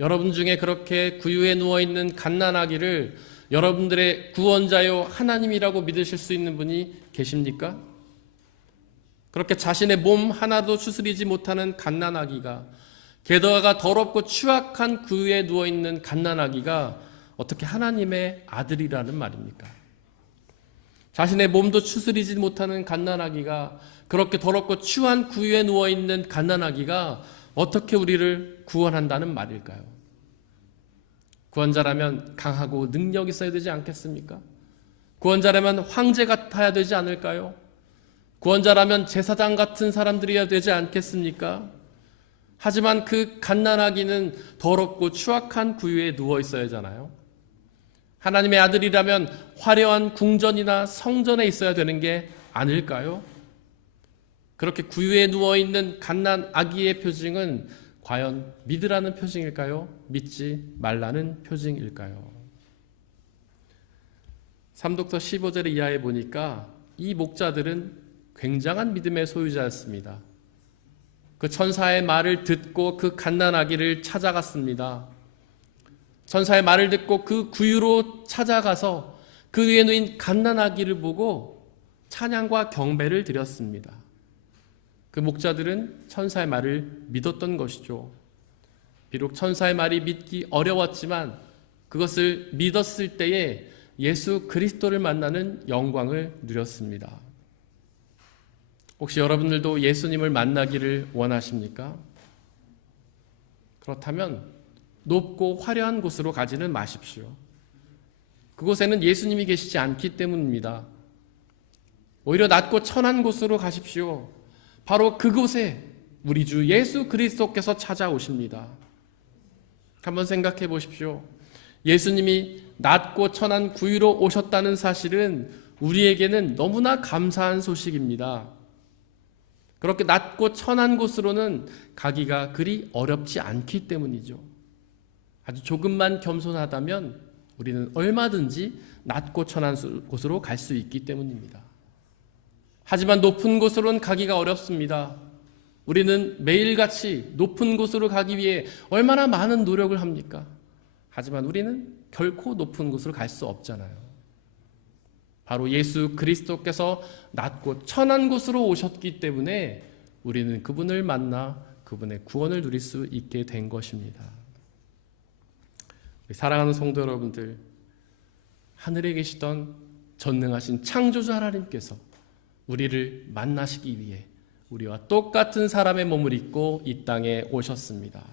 여러분 중에 그렇게 구유에 누워있는 갓난아기를 여러분들의 구원자요 하나님이라고 믿으실 수 있는 분이 계십니까? 그렇게 자신의 몸 하나도 추스리지 못하는 갓난아기가, 게다가 더럽고 추악한 구유에 누워있는 갓난아기가 어떻게 하나님의 아들이라는 말입니까? 자신의 몸도 추스리지 못하는 갓난아기가, 그렇게 더럽고 추한 구유에 누워있는 갓난아기가 어떻게 우리를 구원한다는 말일까요? 구원자라면 강하고 능력이 있어야 되지 않겠습니까? 구원자라면 황제 같아야 되지 않을까요? 구원자라면 제사장 같은 사람들이어야 되지 않겠습니까? 하지만 그 갓난아기는 더럽고 추악한 구유에 누워 있어야 하잖아요. 하나님의 아들이라면 화려한 궁전이나 성전에 있어야 되는 게 아닐까요? 그렇게 구유에 누워있는 갓난아기의 표징은 과연 믿으라는 표징일까요? 믿지 말라는 표징일까요? 삼독서 15절 이하에 보니까 이 목자들은 굉장한 믿음의 소유자였습니다. 그 천사의 말을 듣고 그 갓난아기를 찾아갔습니다. 천사의 말을 듣고 그 구유로 찾아가서 그 위에 누인 갓난아기를 보고 찬양과 경배를 드렸습니다. 그 목자들은 천사의 말을 믿었던 것이죠. 비록 천사의 말이 믿기 어려웠지만 그것을 믿었을 때에 예수 그리스도를 만나는 영광을 누렸습니다. 혹시 여러분들도 예수님을 만나기를 원하십니까? 그렇다면 높고 화려한 곳으로 가지는 마십시오. 그곳에는 예수님이 계시지 않기 때문입니다. 오히려 낮고 천한 곳으로 가십시오. 바로 그곳에 우리 주 예수 그리스도께서 찾아오십니다. 한번 생각해 보십시오. 예수님이 낮고 천한 구유로 오셨다는 사실은 우리에게는 너무나 감사한 소식입니다. 그렇게 낮고 천한 곳으로는 가기가 그리 어렵지 않기 때문이죠. 아주 조금만 겸손하다면 우리는 얼마든지 낮고 천한 곳으로 갈 수 있기 때문입니다. 하지만 높은 곳으로는 가기가 어렵습니다. 우리는 매일같이 높은 곳으로 가기 위해 얼마나 많은 노력을 합니까? 하지만 우리는 결코 높은 곳으로 갈 수 없잖아요. 바로 예수 그리스도께서 낮고 천한 곳으로 오셨기 때문에 우리는 그분을 만나 그분의 구원을 누릴 수 있게 된 것입니다. 사랑하는 성도 여러분들, 하늘에 계시던 전능하신 창조주 하나님께서 우리를 만나시기 위해 우리와 똑같은 사람의 몸을 입고 이 땅에 오셨습니다.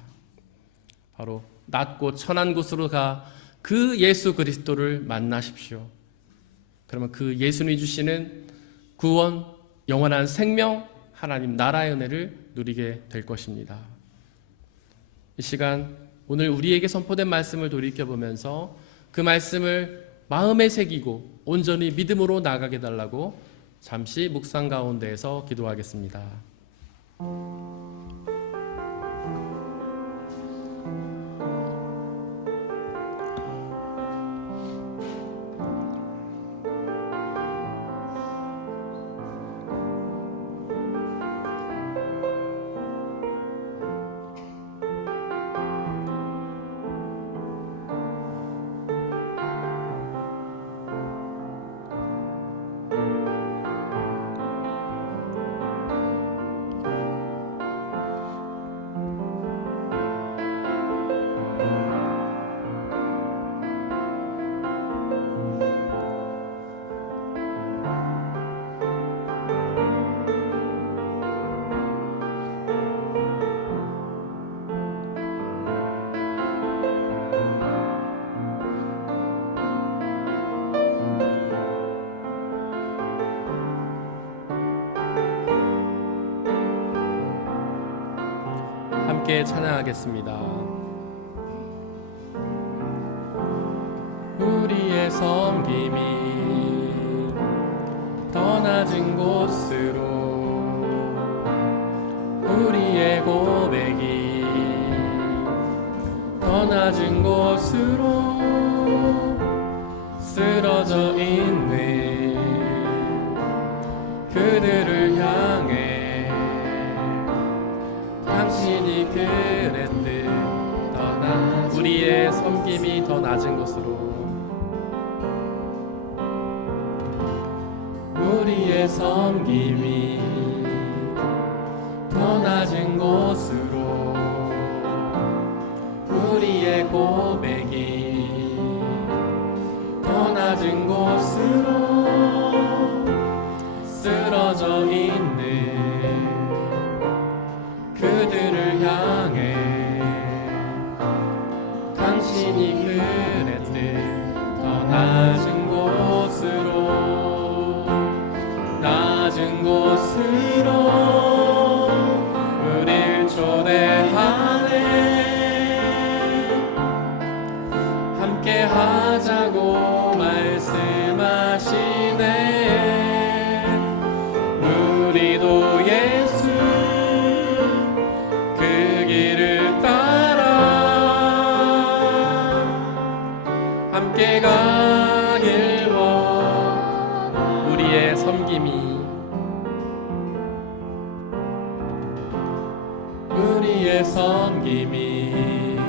바로 낮고 천한 곳으로 가 그 예수 그리스도를 만나십시오. 그러면 그 예수님이 주시는 구원, 영원한 생명, 하나님 나라의 은혜를 누리게 될 것입니다. 이 시간 오늘 우리에게 선포된 말씀을 돌이켜보면서 그 말씀을 마음에 새기고 온전히 믿음으로 나가게 달라고 잠시 묵상 가운데에서 기도하겠습니다. 함께 찬양하겠습니다. 우리의 섬김이 더 낮은 곳으로, 우리의 고백이 더 낮은 곳으로 쓰러져 있는 그들을 향해 당신이 그랬듯 우리의 섬김이 더 낮은 곳으로, 우리의 섬김이 더 낮은 곳으로, 우리의 고백이 더 낮은 곳으로 쓰러져 있는 그들을 향해 당신이 그랬듯 더 낮은 곳으로, 낮은 곳으로 우릴 초대하네. 함께 하자고 말씀하시네. 우리도 예수 그 길을 따라 함께 가길 원. 우리의 섬김이, 우리의 섬김이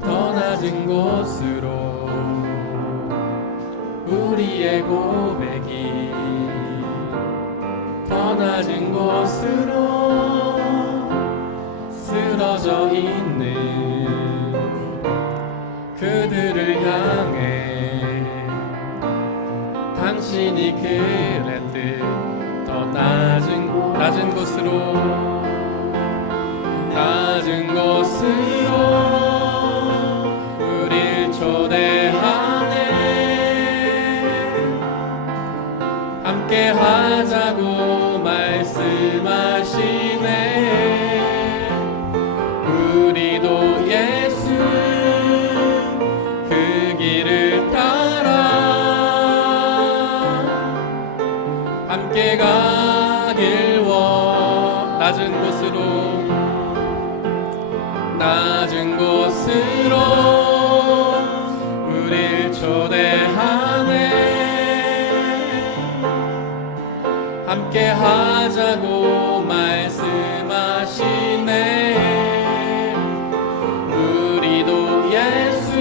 더 낮은 곳으로, 우리의 고백이 더 낮은 곳으로 쓰러져 있는 그들을 향해 당신이 그랬듯 더 낮은 곳으로, 낮은 곳으로 우릴 초대하네. 함께 하자고 말씀하시네. 우리도 예수 그 길을 따라 함께 가길 원. 낮은 곳으로, 낮은 곳으로 우릴 초대하네. 함께 하자고 말씀하시네. 우리도 예수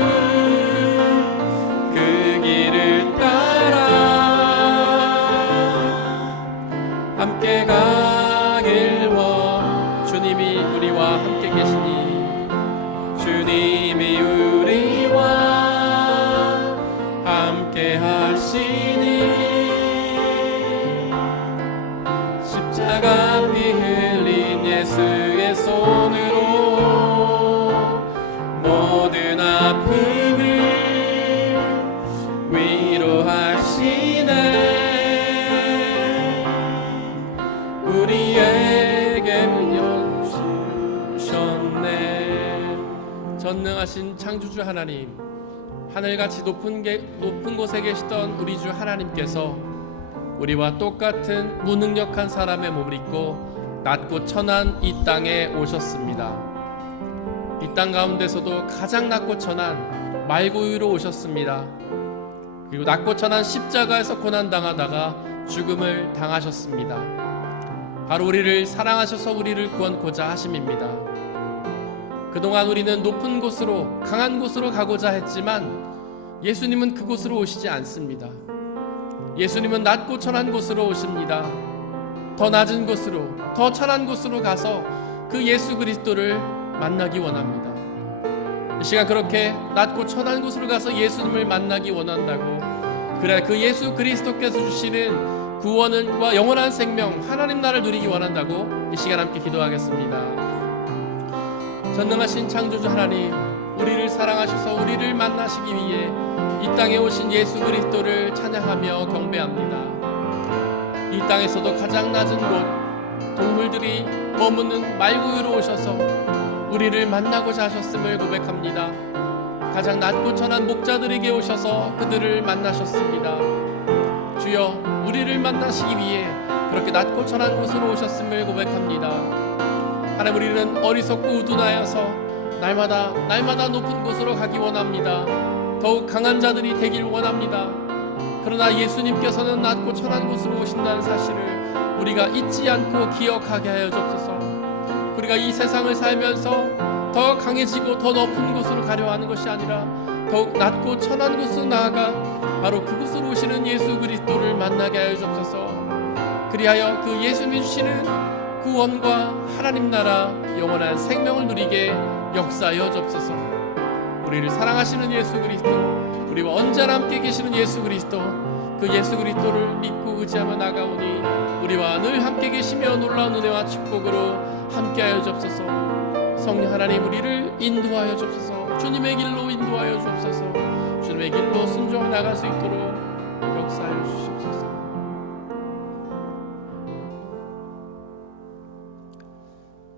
그 길을 따라 함께 가길 원. 주님이 우리와 함께 계시니, 주님이 우리와 함께 하시니 전능하신 창조주 하나님, 하늘같이 높은 곳에 계시던 우리 주 하나님께서 우리와 똑같은 무능력한 사람의 몸을 입고 낮고 천한 이 땅에 오셨습니다. 이 땅 가운데서도 가장 낮고 천한 말구유로 오셨습니다. 그리고 낮고 천한 십자가에서 고난당하다가 죽음을 당하셨습니다. 바로 우리를 사랑하셔서 우리를 구원코자 하심입니다. 그동안 우리는 높은 곳으로, 강한 곳으로 가고자 했지만 예수님은 그곳으로 오시지 않습니다. 예수님은 낮고 천한 곳으로 오십니다. 더 낮은 곳으로, 더 천한 곳으로 가서 그 예수 그리스도를 만나기 원합니다. 이 시간 그렇게 낮고 천한 곳으로 가서 예수님을 만나기 원한다고, 그래 그 예수 그리스도께서 주시는 구원과 영원한 생명, 하나님 나라를 누리기 원한다고 이 시간 함께 기도하겠습니다. 전능하신 창조주 하나님, 우리를 사랑하셔서 우리를 만나시기 위해 이 땅에 오신 예수 그리스도를 찬양하며 경배합니다. 이 땅에서도 가장 낮은 곳, 동물들이 머무는 말구유로 오셔서 우리를 만나고자 하셨음을 고백합니다. 가장 낮고 천한 목자들에게 오셔서 그들을 만나셨습니다. 주여, 우리를 만나시기 위해 그렇게 낮고 천한 곳으로 오셨음을 고백합니다. 하나님, 우리는 어리석고 우둔하여서 날마다 높은 곳으로 가기 원합니다. 더욱 강한 자들이 되길 원합니다. 그러나 예수님께서는 낮고 천한 곳으로 오신다는 사실을 우리가 잊지 않고 기억하게 하여 주옵소서. 우리가 이 세상을 살면서 더 강해지고 더 높은 곳으로 가려 하는 것이 아니라 더욱 낮고 천한 곳으로 나아가 바로 그곳으로 오시는 예수 그리스도를 만나게 하여 주옵소서. 그리하여 그 예수님이 주시는 구원과 하나님 나라 영원한 생명을 누리게 역사하여 주옵소서. 우리를 사랑하시는 예수 그리스도, 우리와 언제나 함께 계시는 예수 그리스도, 그 예수 그리스도를 믿고 의지하며 나가오니 우리와 늘 함께 계시며 놀라운 은혜와 축복으로 함께하여 주옵소서. 성령 하나님, 우리를 인도하여 주옵소서. 주님의 길로 인도하여 주옵소서. 주님의 길로 순종해 나갈 수 있도록 역사하여 주시옵소서.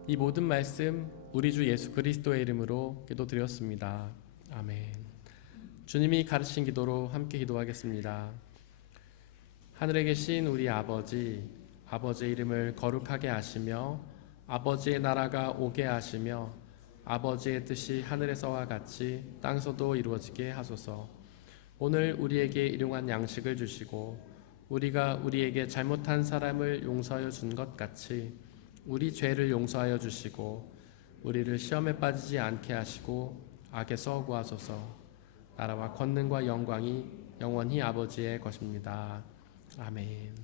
이 모든 말씀 우리 주 예수 그리스도의 이름으로 기도드렸습니다. 아멘. 주님이 가르친 기도로 함께 기도하겠습니다. 하늘에 계신 우리 아버지, 아버지의 이름을 거룩하게 하시며 아버지의 나라가 오게 하시며 아버지의 뜻이 하늘에서와 같이 땅에서도 이루어지게 하소서. 오늘 우리에게 일용할 양식을 주시고 우리가 우리에게 잘못한 사람을 용서하여 준 것 같이 우리 죄를 용서하여 주시고 우리를 시험에 빠지지 않게 하시고 악에서 구하소서. 나라와 권능과 영광이 영원히 아버지의 것입니다. 아멘.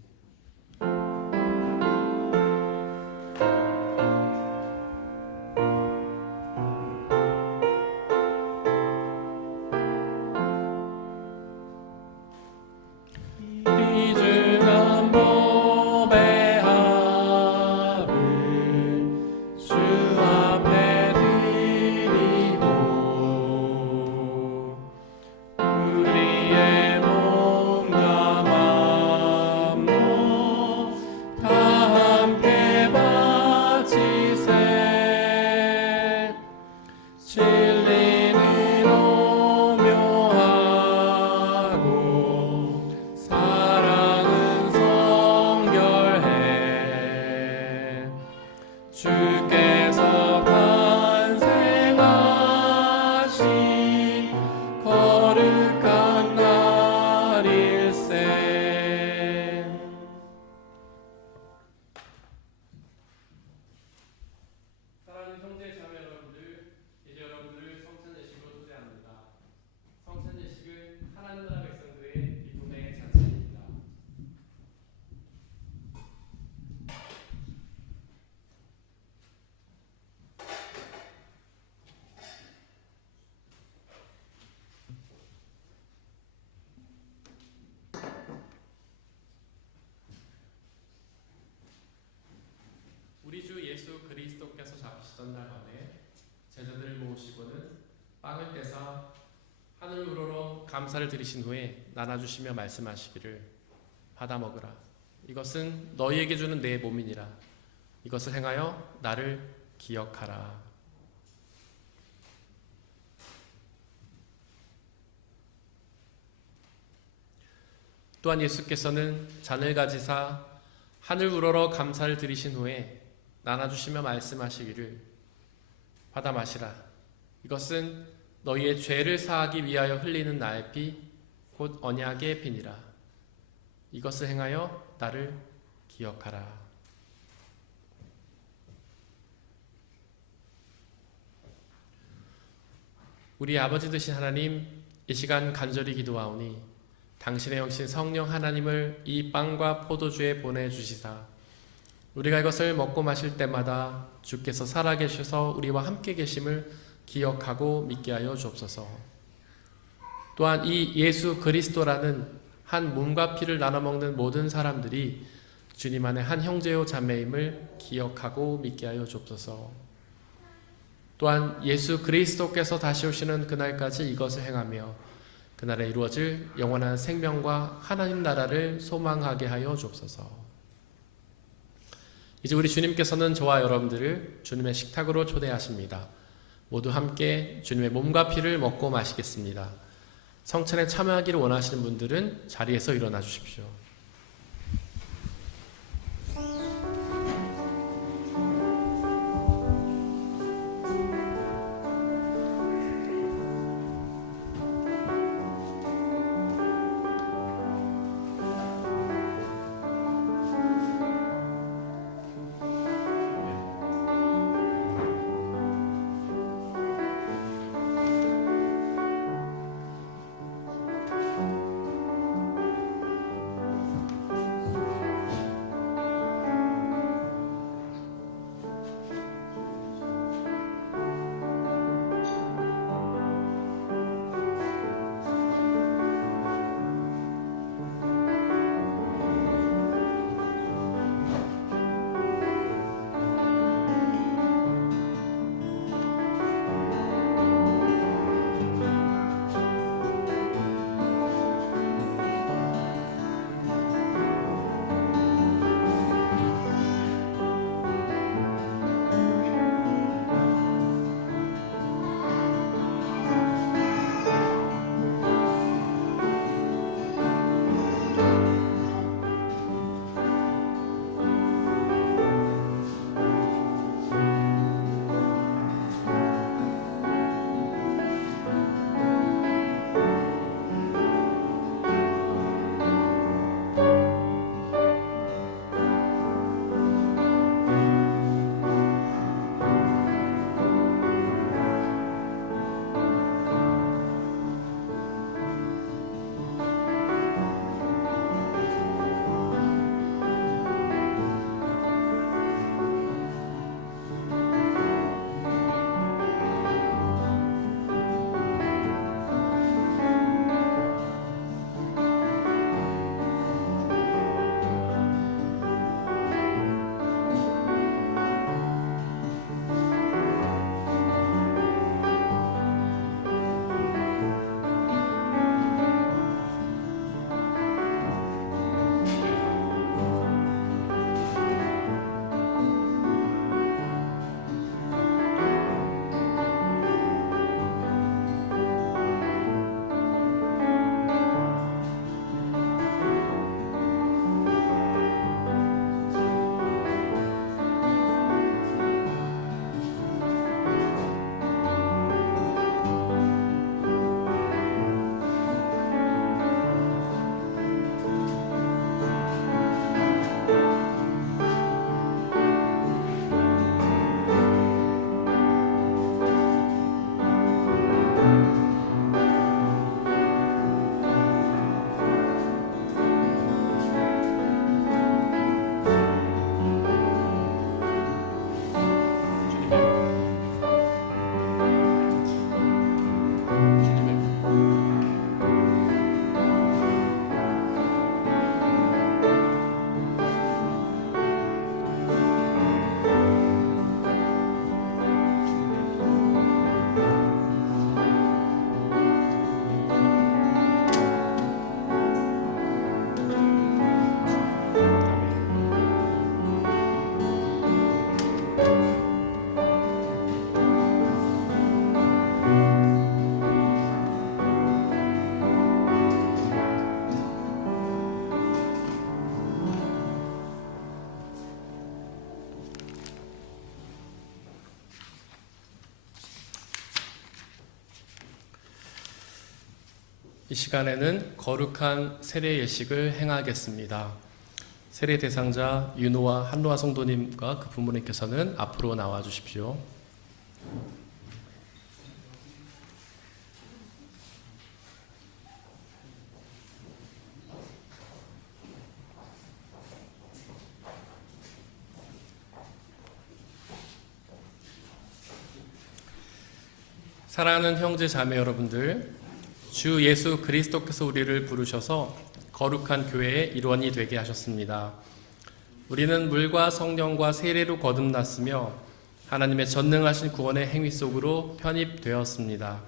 우리 주 예수 그리스도께서 잡히시던 날 밤에 제자들을 모으시고는 빵을 떼사 하늘 우러러 감사를 드리신 후에 나눠주시며 말씀하시기를 받아 먹으라. 이것은 너희에게 주는 내 몸이니라. 이것을 행하여 나를 기억하라. 또한 예수께서는 잔을 가지사 하늘 우러러 감사를 드리신 후에 나눠주시며 말씀하시기를 받아 마시라. 이것은 너희의 죄를 사하기 위하여 흘리는 나의 피 곧 언약의 피니라. 이것을 행하여 나를 기억하라. 우리 아버지 되신 하나님, 이 시간 간절히 기도하오니 당신의 영신 성령 하나님을 이 빵과 포도주에 보내주시사 우리가 이것을 먹고 마실 때마다 주께서 살아계셔서 우리와 함께 계심을 기억하고 믿게 하여 주옵소서. 또한 이 예수 그리스도라는 한 몸과 피를 나눠 먹는 모든 사람들이 주님 안에 한 형제요 자매임을 기억하고 믿게 하여 주옵소서. 또한 예수 그리스도께서 다시 오시는 그날까지 이것을 행하며 그날에 이루어질 영원한 생명과 하나님 나라를 소망하게 하여 주옵소서. 이제 우리 주님께서는 저와 여러분들을 주님의 식탁으로 초대하십니다. 모두 함께 주님의 몸과 피를 먹고 마시겠습니다. 성찬에 참여하기를 원하시는 분들은 자리에서 일어나 주십시오. 이 시간에는 거룩한 세례 예식을 행하겠습니다. 세례 대상자 윤호와 한노아 성도님과 그 부모님께서는 앞으로 나와 주십시오. 사랑하는 형제 자매 여러분들, 주 예수 그리스도께서 우리를 부르셔서 거룩한 교회의 일원이 되게 하셨습니다. 우리는 물과 성령과 세례로 거듭났으며 하나님의 전능하신 구원의 행위 속으로 편입되었습니다.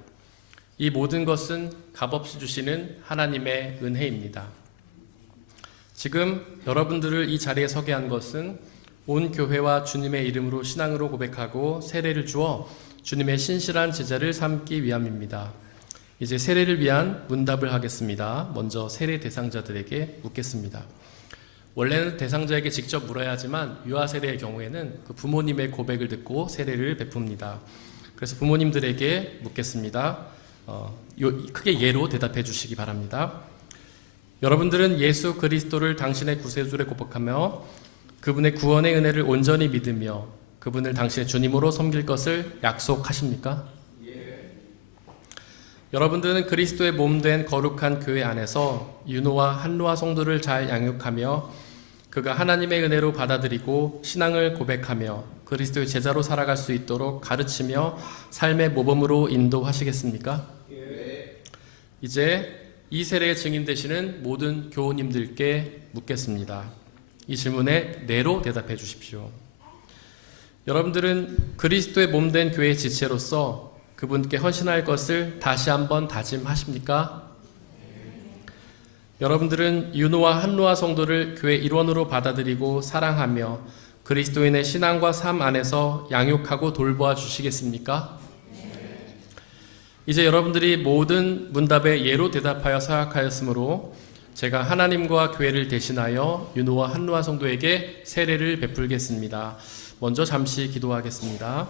이 모든 것은 값없이 주시는 하나님의 은혜입니다. 지금 여러분들을 이 자리에 서게 한 것은 온 교회와 주님의 이름으로 신앙으로 고백하고 세례를 주어 주님의 신실한 제자를 삼기 위함입니다. 이제 세례를 위한 문답을 하겠습니다. 먼저 세례 대상자들에게 묻겠습니다. 원래는 대상자에게 직접 물어야 하지만 유아 세례의 경우에는 그 부모님의 고백을 듣고 세례를 베풉니다. 그래서 부모님들에게 묻겠습니다. 크게 예로 대답해 주시기 바랍니다. 여러분들은 예수 그리스도를 당신의 구세주로 고백하며 그분의 구원의 은혜를 온전히 믿으며 그분을 당신의 주님으로 섬길 것을 약속하십니까? 예. 여러분들은 그리스도의 몸된 거룩한 교회 안에서 윤호와 한노아 성도를 잘 양육하며 그가 하나님의 은혜로 받아들이고 신앙을 고백하며 그리스도의 제자로 살아갈 수 있도록 가르치며 삶의 모범으로 인도하시겠습니까? 예. 이제 이 세례의 증인 되시는 모든 교우님들께 묻겠습니다. 이 질문에 네로 대답해 주십시오. 여러분들은 그리스도의 몸된 교회의 지체로서 그분께 헌신할 것을 다시 한번 다짐하십니까? 여러분들은 윤호와 한노아 성도를 교회 일원으로 받아들이고 사랑하며 그리스도인의 신앙과 삶 안에서 양육하고 돌보아 주시겠습니까? 이제 여러분들이 모든 문답에 예로 대답하여 사역하였으므로 제가 하나님과 교회를 대신하여 윤호와 한노아 성도에게 세례를 베풀겠습니다. 먼저 잠시 기도하겠습니다.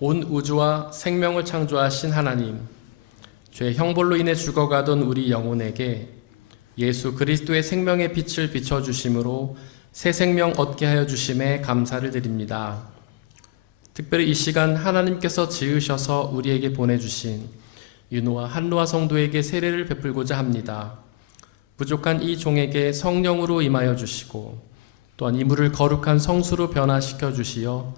온 우주와 생명을 창조하신 하나님, 죄의 형벌로 인해 죽어가던 우리 영혼에게 예수 그리스도의 생명의 빛을 비춰주심으로 새 생명 얻게 하여 주심에 감사를 드립니다. 특별히 이 시간 하나님께서 지으셔서 우리에게 보내주신 윤호와 한노아 성도에게 세례를 베풀고자 합니다. 부족한 이 종에게 성령으로 임하여 주시고 또한 이 물을 거룩한 성수로 변화시켜 주시어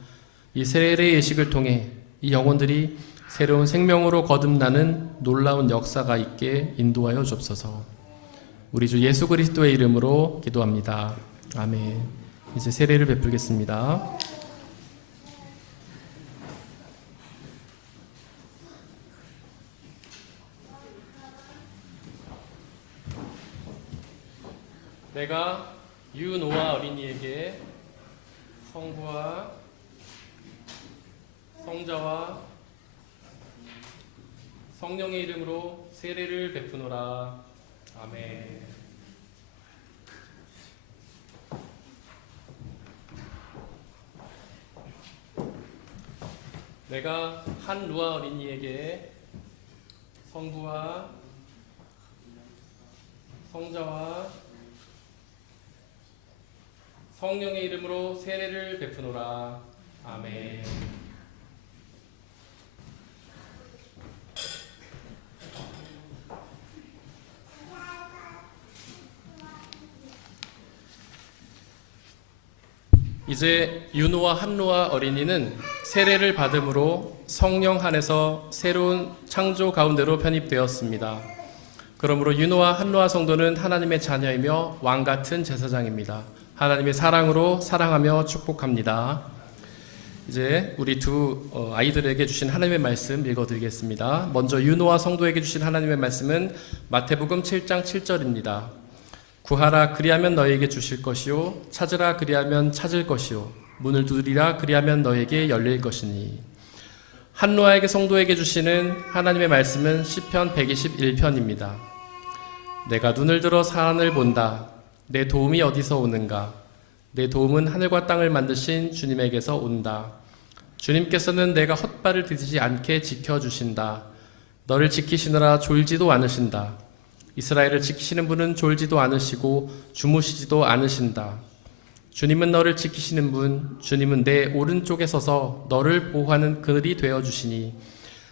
이 세례의 예식을 통해 이 영혼들이 새로운 생명으로 거듭나는 놀라운 역사가 있게 인도하여 주옵소서. 우리 주 예수 그리스도의 이름으로 기도합니다. 아멘. 이제 세례를 베풀겠습니다. 내가 윤호아 어린이에게 성부와 성자와 성령의 이름으로 세례를 베푸노라. 아멘. 내가 한누아 어린이에게 성부와 성자와 성령의 이름으로 세례를 베푸노라. 아멘. 이제 윤호와 한노아 어린이는 세례를 받음으로 성령 안에서 새로운 창조 가운데로 편입되었습니다. 그러므로 윤호와 한노아 성도는 하나님의 자녀이며 왕같은 제사장입니다. 하나님의 사랑으로 사랑하며 축복합니다. 이제 우리 두 아이들에게 주신 하나님의 말씀 읽어드리겠습니다. 먼저 윤호와 성도에게 주신 하나님의 말씀은 마태복음 7장 7절입니다. 구하라 그리하면 너에게 주실 것이요 찾으라 그리하면 찾을 것이요 문을 두드리라 그리하면 너에게 열릴 것이니. 한노아에게 성도에게 주시는 하나님의 말씀은 시편 121편입니다. 내가 눈을 들어 산을 본다. 내 도움이 어디서 오는가? 내 도움은 하늘과 땅을 만드신 주님에게서 온다. 주님께서는 내가 헛발을 디디지 않게 지켜주신다. 너를 지키시느라 졸지도 않으신다. 이스라엘을 지키시는 분은 졸지도 않으시고 주무시지도 않으신다. 주님은 너를 지키시는 분, 주님은 내 오른쪽에 서서 너를 보호하는 그늘이 되어주시니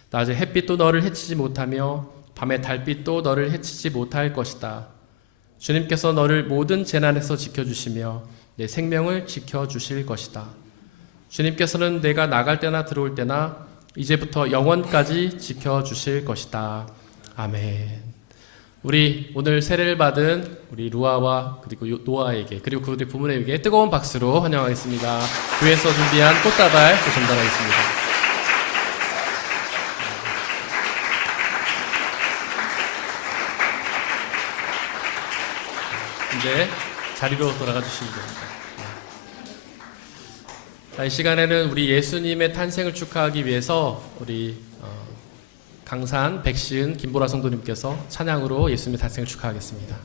낮에 햇빛도 너를 해치지 못하며 밤에 달빛도 너를 해치지 못할 것이다. 주님께서 너를 모든 재난에서 지켜주시며 내 생명을 지켜주실 것이다. 주님께서는 내가 나갈 때나 들어올 때나 이제부터 영원까지 지켜주실 것이다. 아멘. 우리 오늘 세례를 받은 우리 루아와 그리고 노아에게 그리고 그들의 부모에게 뜨거운 박수로 환영하겠습니다. 교회에서 준비한 꽃다발 전달하겠습니다. 이제 자리로 돌아가 주시기 바랍니다. 이 시간에는 우리 예수님의 탄생을 축하하기 위해서 우리 강산 백시은 김보라 성도님께서 찬양으로 예수님의 탄생을 축하하겠습니다.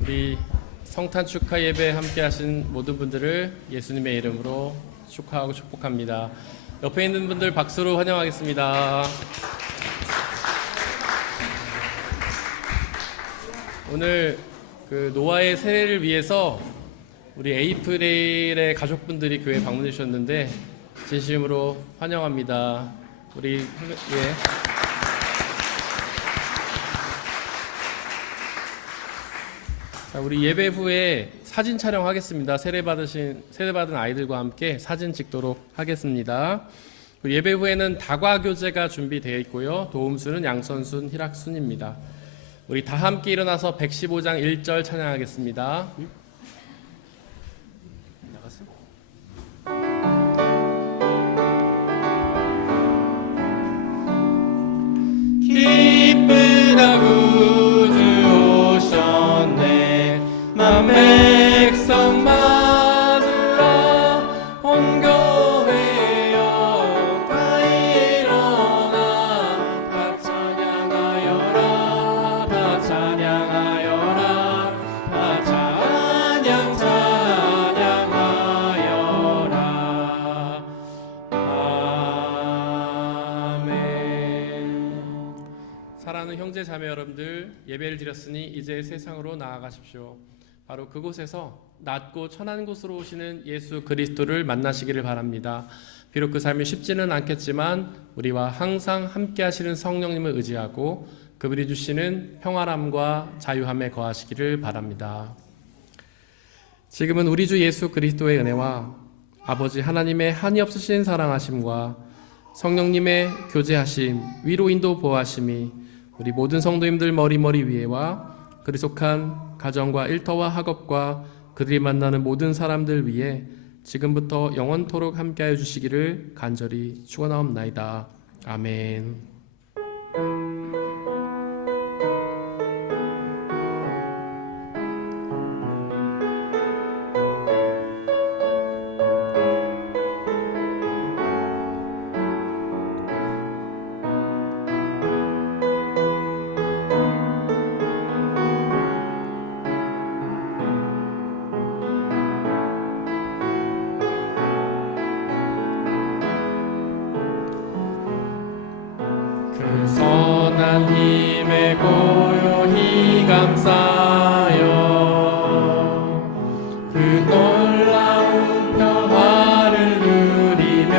우리 성탄 축하 예배 함께 하신 모든 분들을 예수님의 이름으로 축하하고 축복합니다. 옆에 있는 분들 박수로 환영하겠습니다. 오늘 그 노아의 세례를 위해서 우리 에이프릴의 가족분들이 교회에 방문해 주셨는데 진심으로 환영합니다. 우리 자, 우리 예배 후에 사진 촬영하겠습니다. 세례받은 아이들과 함께 사진 찍도록 하겠습니다. 예배 후에는 다과 교제가 준비되어 있고요. 도움순은 양선순, 희락순입니다. 우리 다 함께 일어나서 115장 1절 찬양하겠습니다. 기쁘다 구주 오셨네 만 백성 맞으라 온 교회여 다 일어나 다 찬양하여라 다 찬양하여라 다 찬양하여라 아멘. 사랑하는 형제 자매 여러분들, 예배를 드렸으니 이제 세상으로 나아가십시오. 바로 그곳에서 낮고 천한 곳으로 오시는 예수 그리스도를 만나시기를 바랍니다. 비록 그 삶이 쉽지는 않겠지만 우리와 항상 함께 하시는 성령님을 의지하고 그분이 주시는 평안함과 자유함에 거하시기를 바랍니다. 지금은 우리 주 예수 그리스도의 은혜와 아버지 하나님의 한이 없으신 사랑하심과 성령님의 교제하심, 위로 인도 보호하심이 우리 모든 성도님들 머리머리 위에와 그리 속한 가정과 일터와 학업과 그들이 만나는 모든 사람들 위에 지금부터 영원토록 함께하여 주시기를 간절히 축원하옵나이다. 아멘. 그 선한 힘에 고요히 감싸여 그 놀라운 평화를 누리며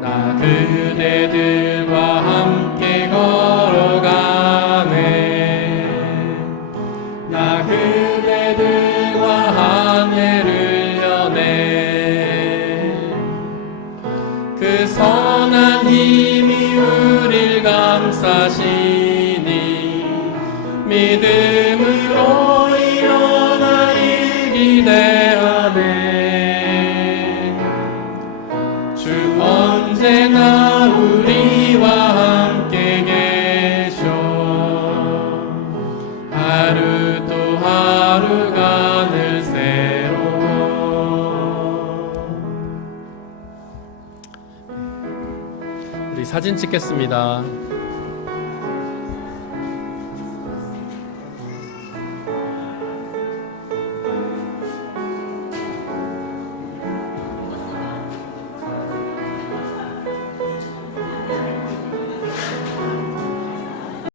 나 그대들과 함께 걸어가네. 나 그대들과 한 해를 여네. 그 선한 힘이 우릴 감싸시니 믿음으로 일어나 일기대하네. 주 언제나 우리와 함께 계셔. 하루 또 하루가 늘 새로워. 우리 사진 찍겠습니다.